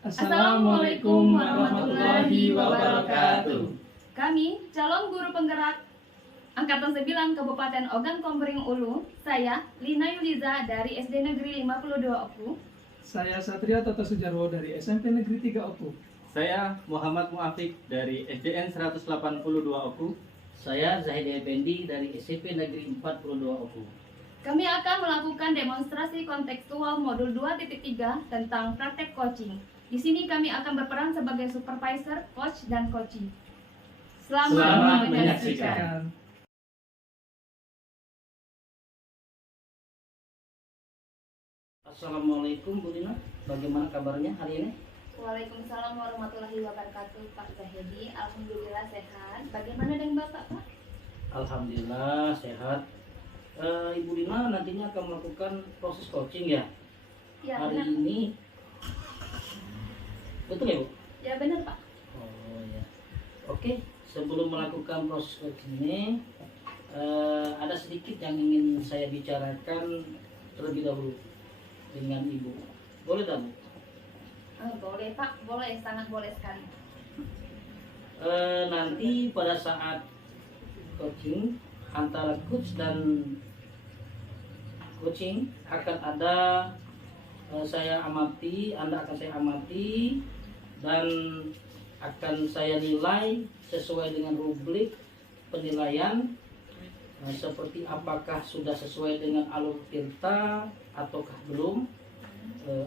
Assalamualaikum warahmatullahi wabarakatuh. Kami, calon guru penggerak Angkatan 9 Kabupaten Ogan Komering Ulu, saya Lina Yuliza dari SD Negeri 52 Oku. Saya Satria Toto Sujarwo dari SMP Negeri 3 Oku. Saya Muhammad Muafiq dari SDN 182 Oku. Saya Zahid Effendi dari SMP Negeri 42 Oku. Kami akan melakukan demonstrasi kontekstual modul 2.3 tentang praktek coaching. Di sini kami akan berperan sebagai supervisor, coach, dan coaching. Selamat menyaksikan. Assalamualaikum Bu Lina, bagaimana kabarnya hari ini? Waalaikumsalam warahmatullahi wabarakatuh, Pak Zahidi. Alhamdulillah sehat. Bagaimana dengan Bapak, Pak? Alhamdulillah sehat. Ibu Lina nantinya akan melakukan proses coaching ya? Ya, Hari benar. ini betul ya Bu? Ya, benar, Pak. Oh ya. Oke, sebelum melakukan proses coaching ini ada sedikit yang ingin saya bicarakan terlebih dahulu dengan Ibu. Boleh tak Bu? Boleh, Pak. Boleh, sangat boleh sekali. Nanti pada saat coaching antara coach dan coaching akan ada saya amati, Anda akan saya amati dan akan saya nilai sesuai dengan rubrik penilaian seperti apakah sudah sesuai dengan alur tirta ataukah belum.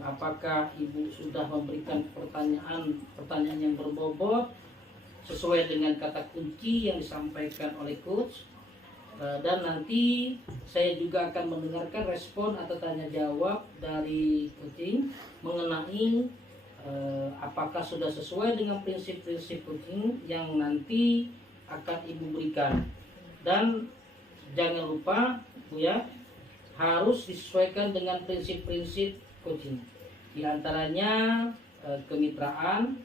Apakah Ibu sudah memberikan pertanyaan yang berbobot sesuai dengan kata kunci yang disampaikan oleh coach, dan nanti saya juga akan mendengarkan respon atau tanya jawab dari coaching mengenai apakah sudah sesuai dengan prinsip-prinsip coaching yang nanti akan Ibu berikan. Dan jangan lupa Bu ya, harus disesuaikan dengan prinsip-prinsip coaching. Di antaranya kemitraan,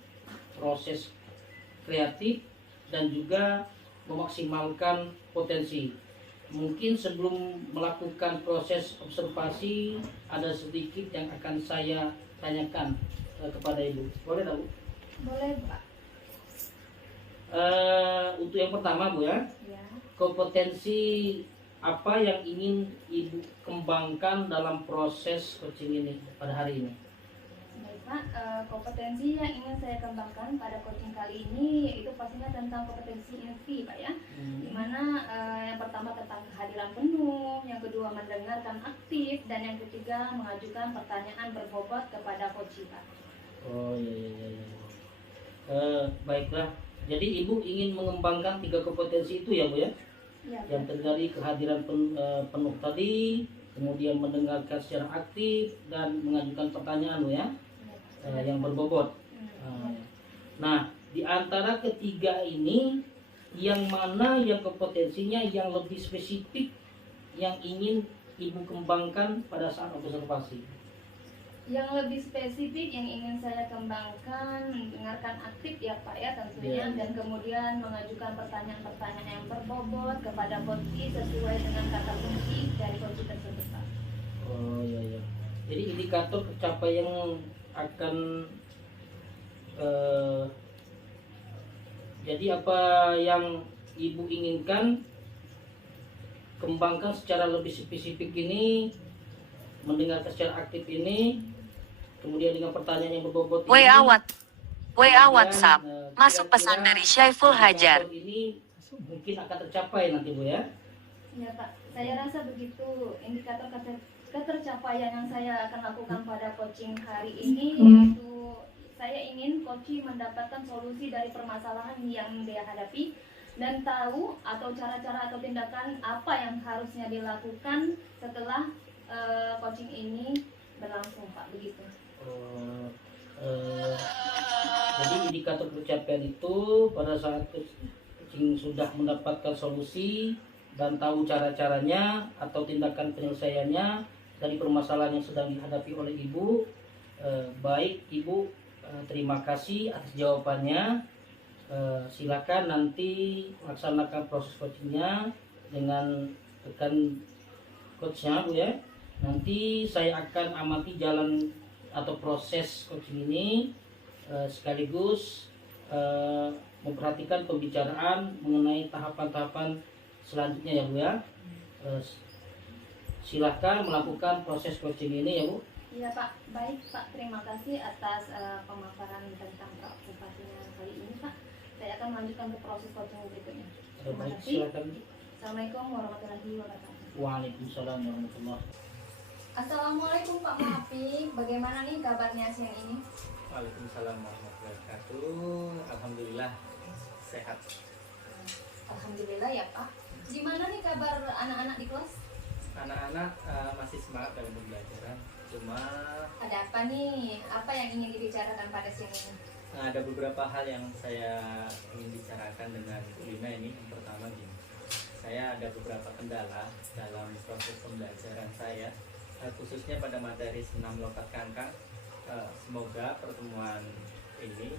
proses kreatif, dan juga memaksimalkan potensi. Mungkin sebelum melakukan proses observasi ada sedikit yang akan saya tanyakan kepada Ibu. Boleh tak Bu? Boleh, Pak. Untuk yang pertama Bu ya, Ya. kompetensi apa yang ingin Ibu kembangkan dalam proses coaching ini pada hari ini? Baik, Pak. Kompetensi yang ingin saya kembangkan pada coaching kali ini yaitu pastinya tentang kompetensi inti, Pak ya. Dimana yang pertama tentang kehadiran penuh, yang kedua mendengarkan aktif, dan yang ketiga mengajukan pertanyaan berbobot kepada coaching, Pak. Oh iya. Baiklah. Jadi Ibu ingin mengembangkan 3 kompetensi itu ya Bu ya? Ya, Yang terdiri kehadiran penuh tadi, kemudian mendengarkan secara aktif dan mengajukan pertanyaan Bu ya, yang berbobot. Nah, di antara ketiga ini yang mana yang kompetensinya yang lebih spesifik yang ingin Ibu kembangkan pada saat observasi? Yang lebih spesifik yang ingin saya kembangkan mendengarkan aktif ya Pak ya tentunya, Ya. dan kemudian mengajukan pertanyaan-pertanyaan yang berbobot kepada coaching sesuai dengan kata kunci dari coaching tersebut, Pak. Oh iya. Jadi indikator capaian akan jadi apa yang Ibu inginkan kembangkan secara lebih spesifik ini, mendengarkan secara aktif ini, kemudian dengan pertanyaan yang berbobot ini. WA WhatsApp. Masuk pesan dari Syaiful Hajar. Ini mungkin akan tercapai nanti Bu ya. Ya Pak, saya rasa begitu. Indikator ketercapaian yang saya akan lakukan pada coaching hari ini yaitu saya ingin coaching mendapatkan solusi dari permasalahan yang dia hadapi dan tahu atau cara-cara atau tindakan apa yang harusnya dilakukan setelah coaching ini berlangsung, Pak, begitu. Jadi indikator pencapaian itu pada saat coaching sudah mendapatkan solusi dan tahu cara-caranya atau tindakan penyelesaiannya dari permasalahan yang sedang dihadapi oleh Ibu. Baik Ibu, terima kasih atas jawabannya. Silakan nanti laksanakan proses coachingnya dengan rekan coachnya Bu ya. Nanti saya akan amati jalan atau proses coaching ini sekaligus memperhatikan pembicaraan mengenai tahapan-tahapan selanjutnya ya Bu ya. Silahkan melakukan proses coaching ini ya Bu. Iya Pak, baik Pak, terima kasih atas pemaparan tentang preokupasinya kali ini Pak. Saya akan melanjutkan ke proses coaching berikutnya. Terima Baik, kasih. silakan. Assalamualaikum warahmatullahi wabarakatuh. Waalaikumsalam warahmatullahi. Assalamualaikum Pak Muafik, bagaimana nih kabarnya siang ini? Waalaikumsalam warahmatullahi wabarakatuh. Alhamdulillah sehat. Alhamdulillah ya Pak. Gimana nih kabar anak-anak di kelas? Anak-anak masih semangat dalam pembelajaran. Cuma Ada apa nih? Apa yang ingin dibicarakan pada siang ini? ada beberapa hal yang saya ingin bicarakan dengan Bu Lina ini. Yang pertama gini, saya ada beberapa kendala dalam proses pembelajaran saya, khususnya pada materi senam lompat kangkang. Semoga pertemuan ini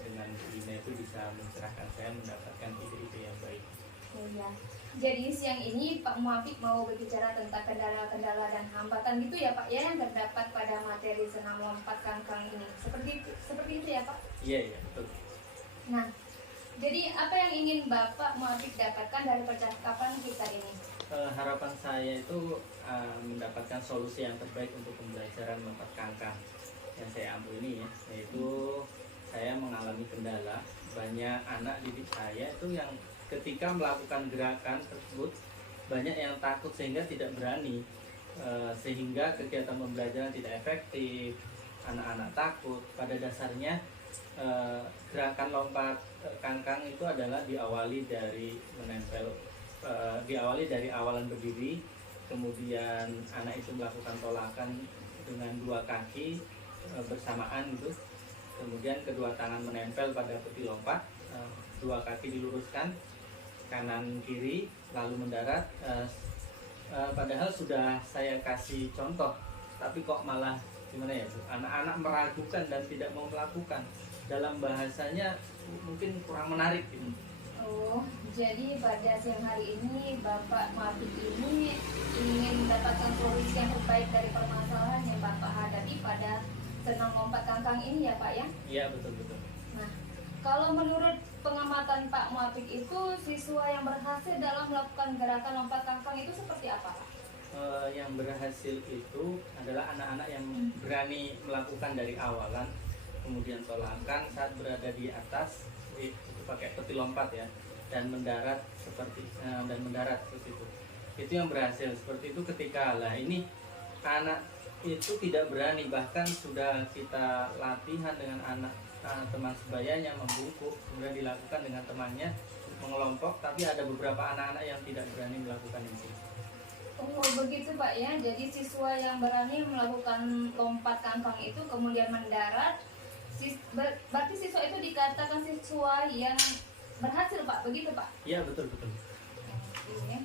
dengan Bu Lina itu bisa mencerahkan saya mendapatkan ide-ide yang baik. Oh ya. Jadi siang ini Pak Muafik mau berbicara tentang kendala-kendala dan hambatan gitu ya Pak ya yang terdapat pada materi senam lompat kangkang ini. Seperti itu ya Pak. Iya, betul. Nah, jadi apa yang ingin Bapak Muafik dapatkan dari percakapan kita ini? Harapan saya itu mendapatkan solusi yang terbaik untuk pembelajaran lompat kangkang yang saya ambil ini ya, yaitu saya mengalami kendala banyak anak didik saya itu yang ketika melakukan gerakan tersebut banyak yang takut sehingga tidak berani, sehingga kegiatan pembelajaran tidak efektif, anak-anak takut. Pada dasarnya gerakan lompat kangkang itu adalah diawali dari menempel, diawali dari awalan berdiri, kemudian anak itu melakukan tolakan dengan dua kaki bersamaan gitu, kemudian kedua tangan menempel pada peti lompat, dua kaki diluruskan kanan kiri lalu mendarat. Padahal sudah saya kasih contoh, tapi kok malah gimana ya Bu, anak-anak meragukan dan tidak mau melakukan. Dalam bahasanya mungkin kurang menarik gitu. Oh, jadi pada siang hari ini Bapak Muafik ini ingin mendapatkan solusi yang terbaik dari permasalahan yang Bapak hadapi pada senam lompat kangkang ini ya Pak ya? Iya, betul-betul. Nah, kalau menurut pengamatan Pak Muafik itu siswa yang berhasil dalam melakukan gerakan lompat kangkang itu seperti apa Pak? Yang berhasil itu adalah anak-anak yang berani melakukan dari awalan, kemudian tolakan saat berada di atas itu pakai peti lompat ya, dan mendarat seperti itu. Itu yang berhasil seperti itu. Ketika lah ini anak itu tidak berani, bahkan sudah kita latihan dengan anak teman sebayanya membungkuk, kemudian dilakukan dengan temannya mengelompok, tapi ada beberapa anak-anak yang tidak berani melakukan itu. Oh begitu Pak ya, jadi siswa yang berani melakukan lompat kangkang itu kemudian mendarat, berarti siswa itu dikatakan siswa yang berhasil Pak, begitu Pak? Iya, betul-betul. Oke.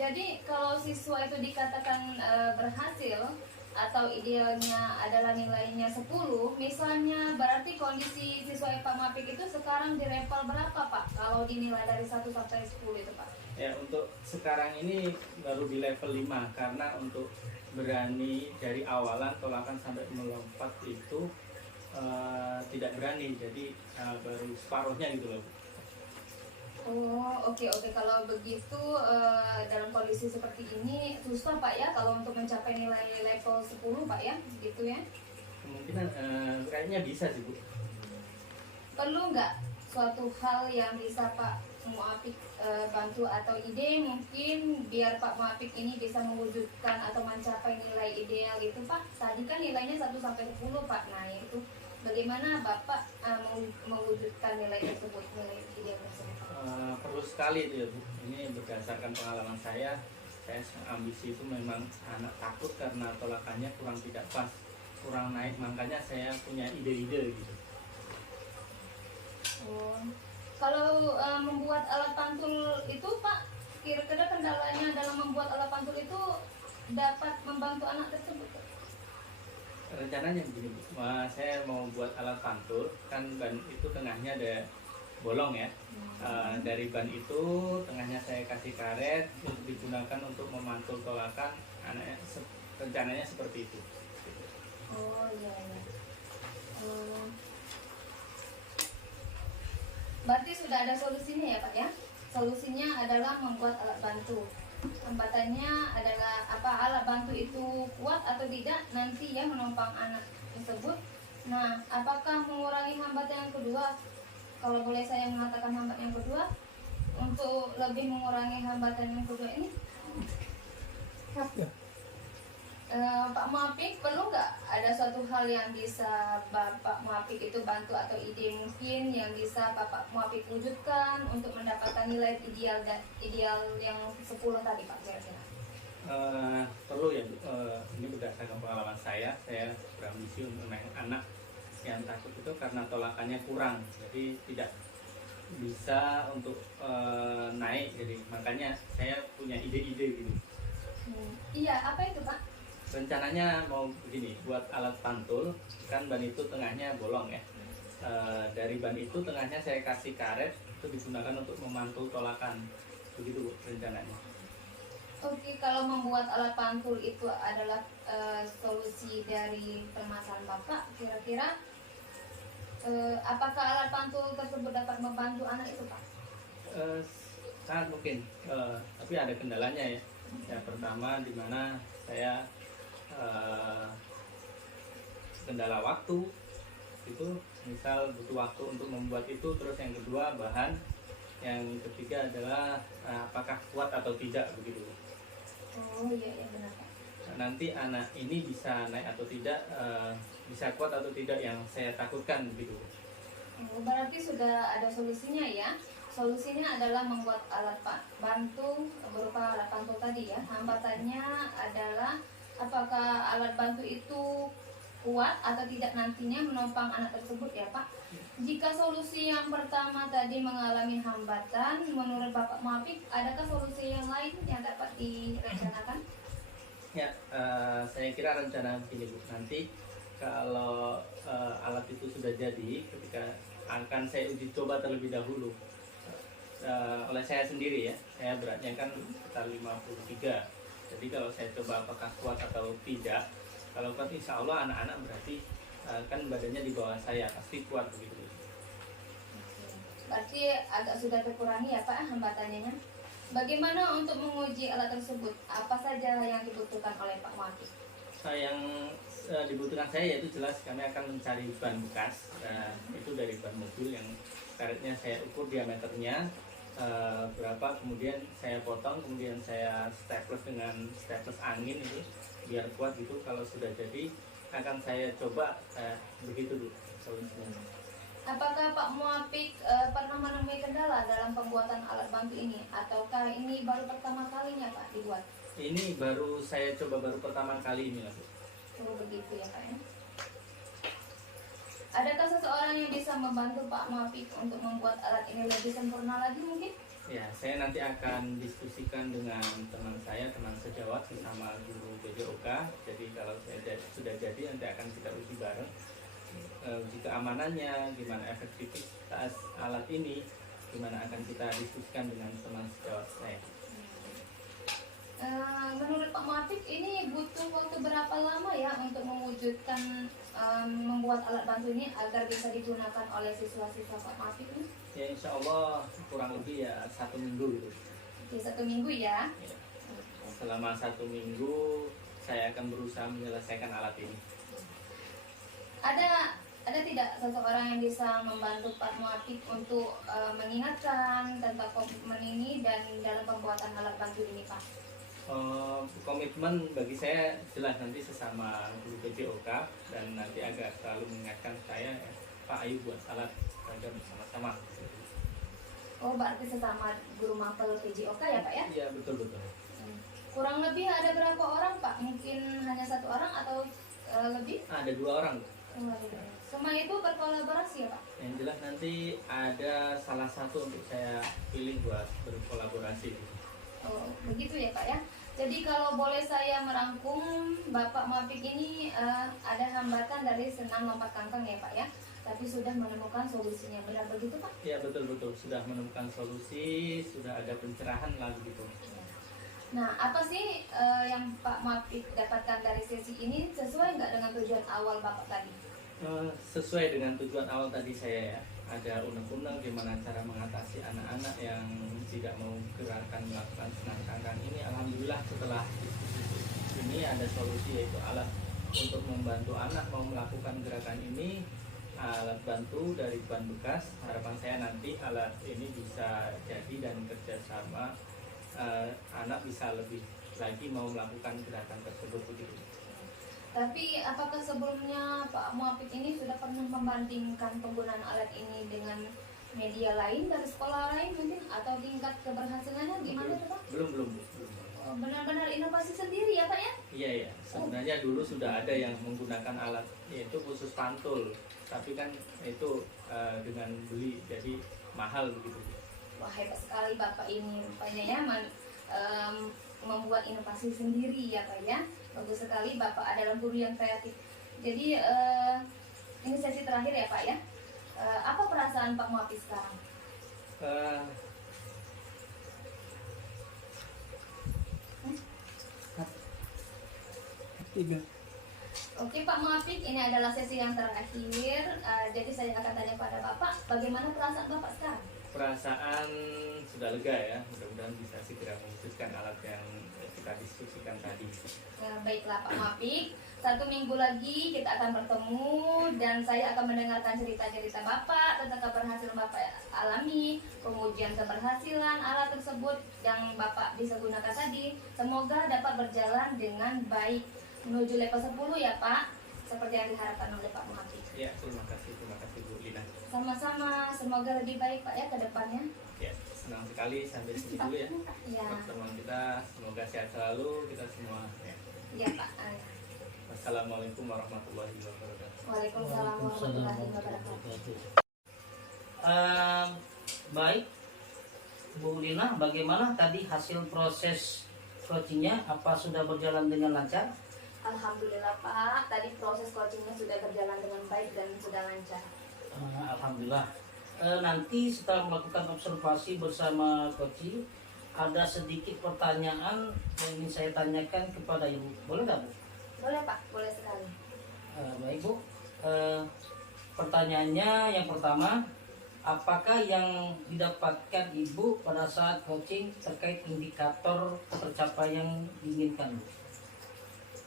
Jadi kalau siswa itu dikatakan berhasil atau idealnya adalah nilainya 10, misalnya berarti kondisi siswa Pak Muafik itu sekarang di level berapa Pak? Kalau dinilai dari 1 sampai 10 itu Pak? Ya, untuk sekarang ini baru di level 5, karena untuk berani dari awalan tolakan sampai melompat itu tidak berani, jadi baru separuhnya gitu loh. Oh oke. Kalau begitu dalam kondisi seperti ini susah Pak ya kalau untuk mencapai nilai level 10 Pak ya, gitu ya? Kemungkinan kayaknya bisa sih Bu. Perlu nggak suatu hal yang bisa Pak Muafik bantu atau ide mungkin biar Pak Muafik ini bisa mewujudkan atau mencapai nilai ideal itu Pak? Tadi kan nilainya 1 sampai 10 Pak, nah itu bagaimana Bapak mewujudkan nilai tersebut, nilai ideal tersebut? Perlu sekali itu ya Bu. Ini berdasarkan pengalaman saya ambisi itu memang anak takut karena tolakannya kurang tidak pas, kurang naik, makanya saya punya ide-ide gitu. Oh. Kalau membuat alat pantul itu Pak, kira-kira kendalanya dalam membuat alat pantul itu dapat membantu anak tersebut? Rencananya begini Bu, saya mau buat alat pantul, kan ban itu tengahnya ada bolong ya. Dari ban itu tengahnya saya kasih karet untuk digunakan untuk memantul tolakan anaknya, rencananya seperti itu. Oh iya. Hmm. Berarti sudah ada solusinya ya Pak ya? Solusinya adalah membuat alat bantu. Hambatannya adalah apa, alat bantu itu kuat atau tidak nanti ya menopang anak tersebut. Nah, apakah mengurangi hambatan yang kedua? Kalau boleh saya mengatakan hambatan yang kedua, untuk lebih mengurangi hambatan yang kedua ini, Pak Muafik, perlu nggak ada suatu hal yang bisa Bapak Muafik itu bantu atau ide mungkin yang bisa Bapak Muafik wujudkan untuk mendapatkan nilai ideal dan ideal yang 10 tadi Pak kira-kira? Perlu ya Bu. Ini berdasarkan pengalaman saya berambisi untuk naik anak yang takut itu karena tolakannya kurang, jadi tidak bisa untuk naik, jadi makanya saya punya ide-ide gitu. Iya, apa itu Pak? Rencananya mau begini, buat alat pantul, kan ban itu tengahnya bolong ya. Dari ban itu tengahnya saya kasih karet, itu digunakan untuk memantul tolakan, begitu Bu rencananya. Oke, kalau membuat alat pantul itu adalah solusi dari permasalahan Bapak, kira-kira apakah alat pantul tersebut dapat membantu anak itu Pak? Sangat mungkin, tapi ada kendalanya ya. Yang pertama di mana saya kendala waktu, itu misal butuh waktu untuk membuat itu, terus yang kedua bahan, yang ketiga adalah apakah kuat atau tidak begitu. Oh iya benar Pak. Nanti anak ini bisa naik atau tidak, bisa kuat atau tidak yang saya takutkan begitu. Oh, berarti sudah ada solusinya ya. Solusinya adalah membuat alat bantu berupa alat bantu tadi ya. Hambatannya adalah apakah alat bantu itu kuat atau tidak nantinya menopang anak tersebut ya Pak. Jika solusi yang pertama tadi mengalami hambatan, menurut Bapak Muafik, adakah solusi yang lain yang dapat direncanakan? Ya, saya kira rencana begini Bu. Nanti kalau alat itu sudah jadi, ketika akan saya uji coba terlebih dahulu oleh saya sendiri ya. Saya beratnya kan sekitar 53. Jadi kalau saya coba apakah kuat atau tidak, kalau kuat insya Allah anak-anak berarti kan badannya di bawah saya, pasti kuat begitu. Berarti agak sudah terkurangi ya Pak hambatannya. Bagaimana untuk menguji alat tersebut? Apa saja yang dibutuhkan oleh Pak Muafik? Yang dibutuhkan saya yaitu jelas kami akan mencari ban bekas, itu dari ban mobil yang karetnya saya ukur diameternya berapa, kemudian saya potong, kemudian saya staples dengan staples angin itu biar kuat gitu. Kalau sudah jadi akan saya coba begitu dulu solusinya. Apakah Pak Muafik pernah menemui kendala dalam pembuatan alat bantu ini, ataukah ini baru pertama kalinya Pak dibuat? Ini baru saya coba baru pertama kali ini lah Bu. Oh begitu ya Pak ya. Adakah seseorang yang bisa membantu Pak Muafik untuk membuat alat ini lebih sempurna lagi mungkin? Ya, saya nanti akan diskusikan dengan teman saya, teman sejawat bersama guru PJOK. Jadi kalau sudah jadi nanti akan kita uji bareng. Uji keamanannya, gimana efektivitas alat ini, gimana akan kita diskusikan dengan teman sejawat saya. Menurut Pak Muafik ini butuh waktu berapa lama ya untuk mewujudkan membuat alat bantu ini agar bisa digunakan oleh siswa-siswa Pak Muafik ini? Ya insya Allah kurang lebih ya 1 minggu gitu. Di 1 minggu ya? Ya. Selama 1 minggu saya akan berusaha menyelesaikan alat ini. Ada tidak seseorang yang bisa membantu Pak Muafik untuk mengingatkan tentang komitmen ini dan dalam pembuatan alat bantu ini Pak? Komitmen bagi saya jelas nanti sesama guru PJOK, dan nanti agak selalu mengingatkan saya, Pak ayo buat alat belajar bersama-sama. Oh berarti sesama guru mapel PJOK ya Pak ya? Iya betul. Kurang lebih ada berapa orang Pak? Mungkin hanya 1 orang atau lebih? Ada 2 orang. Semua itu berkolaborasi ya Pak? Yang jelas nanti ada salah satu untuk saya pilih buat berkolaborasi. Oh begitu ya Pak ya. Jadi kalau boleh saya merangkum, Bapak Muafik ini ada hambatan dari senam lompat kangkang ya Pak ya, tapi sudah menemukan solusinya, benar begitu Pak? Ya betul, sudah menemukan solusi, sudah ada pencerahan lah begitu. Nah apa sih yang Pak Muafik dapatkan dari sesi ini, sesuai nggak dengan tujuan awal Bapak tadi? Sesuai dengan tujuan awal tadi saya ya, ada undang-undang gimana cara mengatasi anak-anak yang tidak mau gerakan melakukan senam kangkang ini. Alhamdulillah setelah ini ada solusi, yaitu alat untuk membantu anak mau melakukan gerakan ini, alat bantu dari ban bekas. Harapan saya nanti alat ini bisa jadi dan kerjasama, anak bisa lebih lagi mau melakukan gerakan tersebut begitu. Tapi apakah sebelumnya Pak Muafik ini sudah pernah membandingkan penggunaan alat ini dengan media lain dari sekolah lain mungkin, atau tingkat keberhasilannya gimana tuh Pak? Belum. Oh, benar-benar inovasi sendiri ya Pak ya? Iya, sebenarnya dulu sudah ada yang menggunakan alat yaitu khusus pantul, tapi kan itu dengan beli jadi mahal begitu. Wah, hebat sekali Bapak ini rupanya ya, membuat inovasi sendiri ya Pak ya. Bagus sekali Bapak adalah guru yang kreatif. Jadi ini sesi terakhir ya Pak ya. Apa perasaan Pak Muafik sekarang? Eh, Tiga. Oke Pak Muafik, ini adalah sesi yang terakhir. Jadi saya akan tanya pada Bapak, bagaimana perasaan Bapak sekarang? Perasaan sudah lega ya, mudah-mudahan bisa segera mewujudkan alat yang kita diskusikan tadi. Baiklah Pak Muafik, 1 minggu lagi kita akan bertemu dan saya akan mendengarkan cerita-cerita Bapak tentang keberhasilan Bapak alami, kemudian keberhasilan alat tersebut yang Bapak bisa gunakan tadi. Semoga dapat berjalan dengan baik menuju level 10 ya Pak, seperti yang diharapkan oleh Pak Muafik. Ya, terima kasih Bu Lina. Sama-sama, semoga lebih baik Pak ya ke depannya. Ya, senang sekali sampai sini dulu ya. Ya, Pertemuan kita semoga sehat selalu kita semua. Ya. ya Pak. Wassalamualaikum warahmatullahi wabarakatuh. Waalaikumsalam warahmatullahi wabarakatuh. Baik, Bu Lina, bagaimana tadi hasil proses coachingnya? Apa sudah berjalan dengan lancar? Alhamdulillah Pak, tadi proses coachingnya sudah berjalan dengan baik dan sudah lancar. Alhamdulillah. Nanti setelah melakukan observasi bersama coaching, ada sedikit pertanyaan yang ingin saya tanyakan kepada Ibu. Boleh nggak Bu? Boleh Pak, boleh sekali. Baik Bu. Pertanyaannya yang pertama, apakah yang didapatkan Ibu pada saat coaching terkait indikator tercapaian yang diinginkan Bu?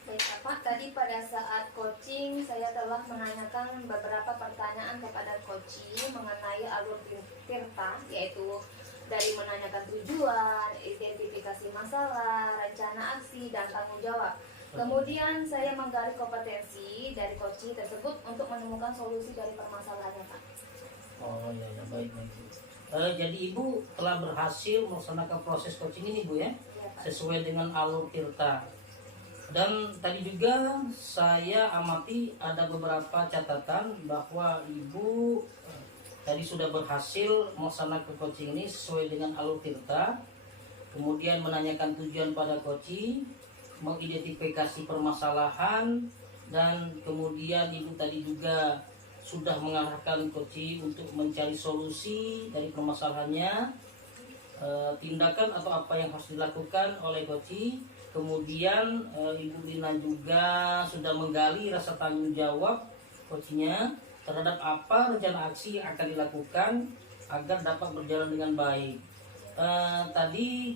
Baik Pak, tadi pada saat coaching saya telah menanyakan beberapa pertanyaan kepada coaching mengenai alur tirta, yaitu dari menanyakan tujuan, identifikasi masalah, rencana aksi, dan tanggung jawab. Kemudian saya menggali kompetensi dari coaching tersebut untuk menemukan solusi dari permasalahannya Pak. Oh ya, baik. Jadi Ibu telah berhasil melaksanakan proses coaching ini Bu ya, Iya Pak. sesuai dengan alur tirta. Dan tadi juga saya amati ada beberapa catatan bahwa Ibu tadi sudah berhasil melaksanakan coaching ini sesuai dengan alur tirta. Kemudian menanyakan tujuan pada coaching, mengidentifikasi permasalahan, dan kemudian Ibu tadi juga sudah mengarahkan coaching untuk mencari solusi dari permasalahannya, tindakan atau apa yang harus dilakukan oleh coaching. Kemudian Ibu Lina juga sudah menggali rasa tanggung jawab coachnya terhadap apa rencana aksi yang akan dilakukan agar dapat berjalan dengan baik. Tadi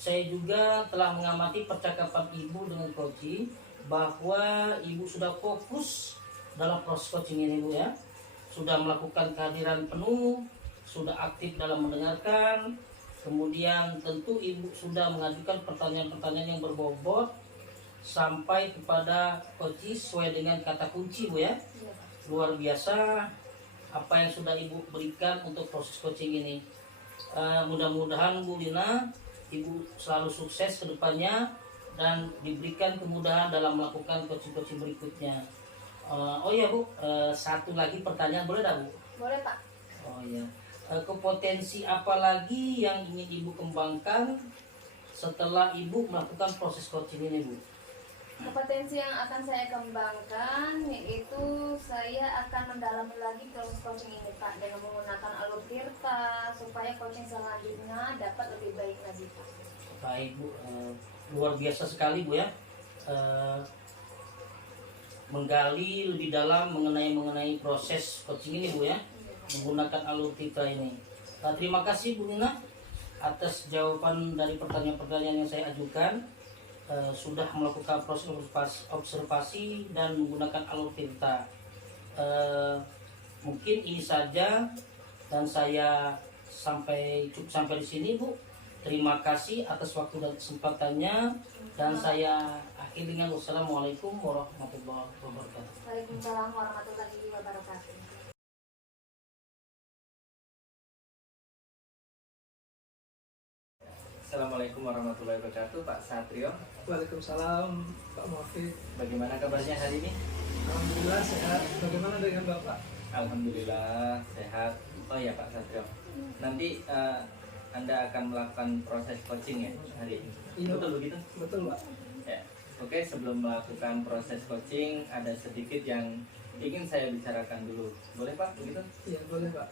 saya juga telah mengamati percakapan Ibu dengan coaching bahwa Ibu sudah fokus dalam proses coaching ini Bu ya. Sudah melakukan kehadiran penuh, sudah aktif dalam mendengarkan. Kemudian tentu Ibu sudah mengajukan pertanyaan-pertanyaan yang berbobot sampai kepada coaching sesuai dengan kata kunci Bu ya. Iya Pak. Luar biasa apa yang sudah Ibu berikan untuk proses coaching ini. Mudah-mudahan Bu Lina, Ibu selalu sukses ke depannya dan diberikan kemudahan dalam melakukan coaching-coaching berikutnya. Oh ya Bu, satu lagi pertanyaan boleh tak Bu? Boleh Pak. Oh ya, kompetensi apa lagi yang ingin Ibu kembangkan setelah Ibu melakukan proses coaching ini Bu? Kompetensi yang akan saya kembangkan yaitu saya akan mendalami lagi proses coaching ini Pak dengan menggunakan alur tirta supaya coaching selanjutnya dapat lebih baik lagi Pak. Baik Bu, luar biasa sekali Bu ya. menggali lebih dalam mengenai proses coaching ini Bu ya, menggunakan alur kita ini. Nah, terima kasih Bu Nina atas jawaban dari pertanyaan-pertanyaan yang saya ajukan. Sudah melakukan proses observasi dan menggunakan alur kita. Mungkin ini saja dan saya cukup sampai di sini Bu. Terima kasih atas waktu dan kesempatannya, dan saya akhiri dengan wassalamualaikum warahmatullahi wabarakatuh. Waalaikumsalam warahmatullahi wabarakatuh. Assalamualaikum warahmatullahi wabarakatuh, Pak Satrio. Waalaikumsalam Pak Muafik. Bagaimana kabarnya hari ini? Alhamdulillah sehat. Bagaimana dengan Bapak? Alhamdulillah sehat. Oh ya Pak Satrio, nanti Anda akan melakukan proses coaching ya hari ini? Iya. Betul begitu? Betul Pak. Ya. Oke, sebelum melakukan proses coaching ada sedikit yang ingin saya bicarakan dulu. Boleh Pak begitu? Iya boleh Pak.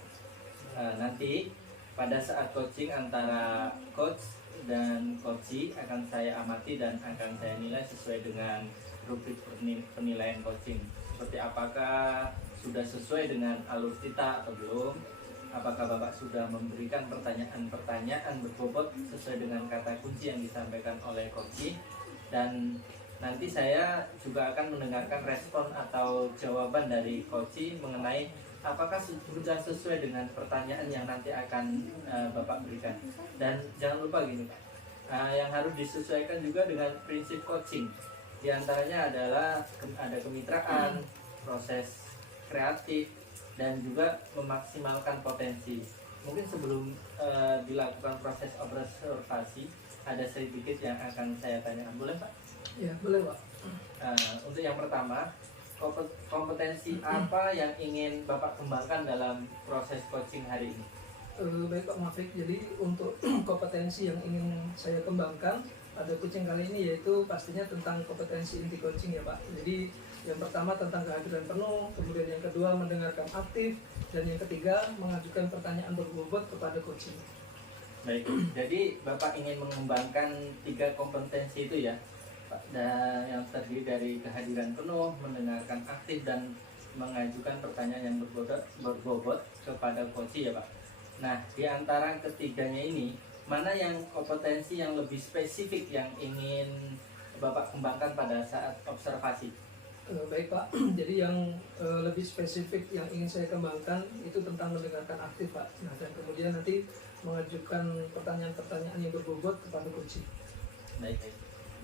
Nanti pada saat coaching antara coach dan coachee akan saya amati dan akan saya nilai sesuai dengan rubrik penilaian coaching. Seperti apakah sudah sesuai dengan alur kita atau belum? Apakah Bapak sudah memberikan pertanyaan-pertanyaan berbobot sesuai dengan kata kunci yang disampaikan oleh coachee? Dan nanti saya juga akan mendengarkan respon atau jawaban dari coachee mengenai apakah sudah sesuai dengan pertanyaan yang nanti akan Bapak berikan. Dan jangan lupa gini Pak, yang harus disesuaikan juga dengan prinsip coaching. Di antaranya adalah ada kemitraan, proses kreatif, dan juga memaksimalkan potensi. Mungkin sebelum dilakukan proses observasi, ada sedikit yang akan saya tanyakan. Boleh Pak? Ya boleh Pak. Untuk yang pertama, kompetensi apa yang ingin Bapak kembangkan dalam proses coaching hari ini? Baik Pak Muafik, jadi untuk kompetensi yang ingin saya kembangkan pada coaching kali ini yaitu pastinya tentang kompetensi inti coaching ya Pak. Jadi yang pertama tentang kehadiran penuh, kemudian yang kedua mendengarkan aktif, dan yang ketiga mengajukan pertanyaan berbobot kepada coaching. Baik, jadi Bapak ingin mengembangkan 3 kompetensi itu ya Pak, dan yang terdiri dari kehadiran penuh, mendengarkan aktif, dan mengajukan pertanyaan yang berbobot kepada coachee ya Pak. Nah, di antara ketiganya ini, mana yang kompetensi yang lebih spesifik yang ingin Bapak kembangkan pada saat observasi? Baik Pak, jadi yang lebih spesifik yang ingin saya kembangkan itu tentang mendengarkan aktif Pak. Nah, dan kemudian nanti mengajukan pertanyaan-pertanyaan yang berbobot kepada coaching. Baik.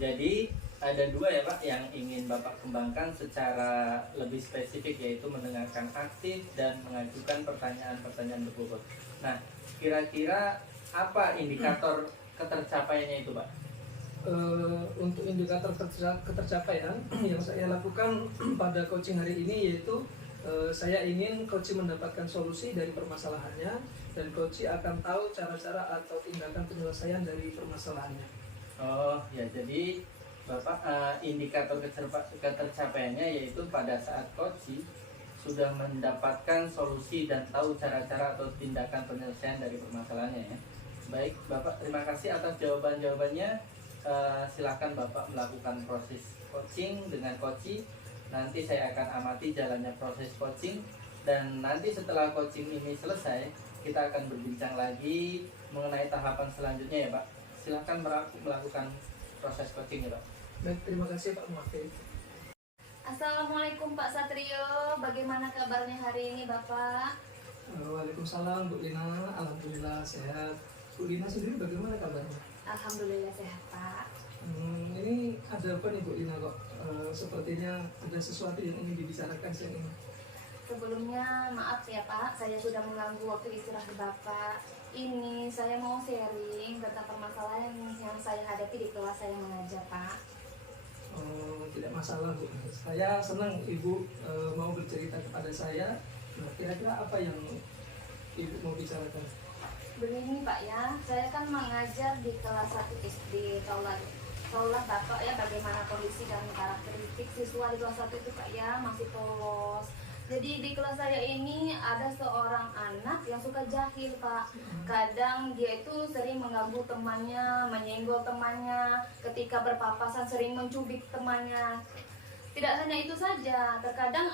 Jadi ada 2 ya Pak yang ingin Bapak kembangkan secara lebih spesifik, yaitu mendengarkan aktif dan mengajukan pertanyaan-pertanyaan berbobot. Nah, kira-kira apa indikator ketercapaiannya itu Pak? Untuk indikator ketercapaian yang saya lakukan pada coaching hari ini yaitu saya ingin coaching mendapatkan solusi dari permasalahannya, dan coaching akan tahu cara-cara atau tindakan penyelesaian dari permasalahannya. Oh ya, jadi Bapak indikator ketercapaiannya yaitu pada saat coaching sudah mendapatkan solusi dan tahu cara-cara atau tindakan penyelesaian dari permasalahannya ya. Baik Bapak, terima kasih atas jawaban-jawabannya. Silakan Bapak melakukan proses coaching dengan coachee. Nanti saya akan amati jalannya proses coaching, dan nanti setelah coaching ini selesai kita akan berbincang lagi mengenai tahapan selanjutnya ya Pak. Silakan melakukan proses coaching ya Pak. Baik, terima kasih Pak Muafik. Assalamualaikum Pak Satrio, bagaimana kabarnya hari ini Bapak? Waalaikumsalam Bu Lina, alhamdulillah sehat. Bu Lina sendiri bagaimana kabarnya? Alhamdulillah sehat Pak. Ini ada apa nih Bu Lina kok? Sepertinya ada sesuatu yang ingin dibicarakan siang ini. Sebelumnya maaf ya Pak, saya sudah mengganggu waktu istirahat Bapak. Ini saya mau sharing tentang permasalahan yang saya hadapi di kelas saya mengajar Pak. Tidak masalah Bu. Saya senang Ibu mau bercerita kepada saya. Nah, kira-kira apa yang Ibu mau bicarakan? Begini Pak ya, saya kan mengajar di kelas 1 SD. Taulah Bapak ya bagaimana kondisi dan karakteristik siswa di kelas 1 itu Pak ya, masih polos. Jadi di kelas saya ini ada seorang anak yang suka jahil Pak. Kadang dia itu sering mengganggu temannya, menyenggol temannya, ketika berpapasan sering mencubit temannya. Tidak hanya itu saja, terkadang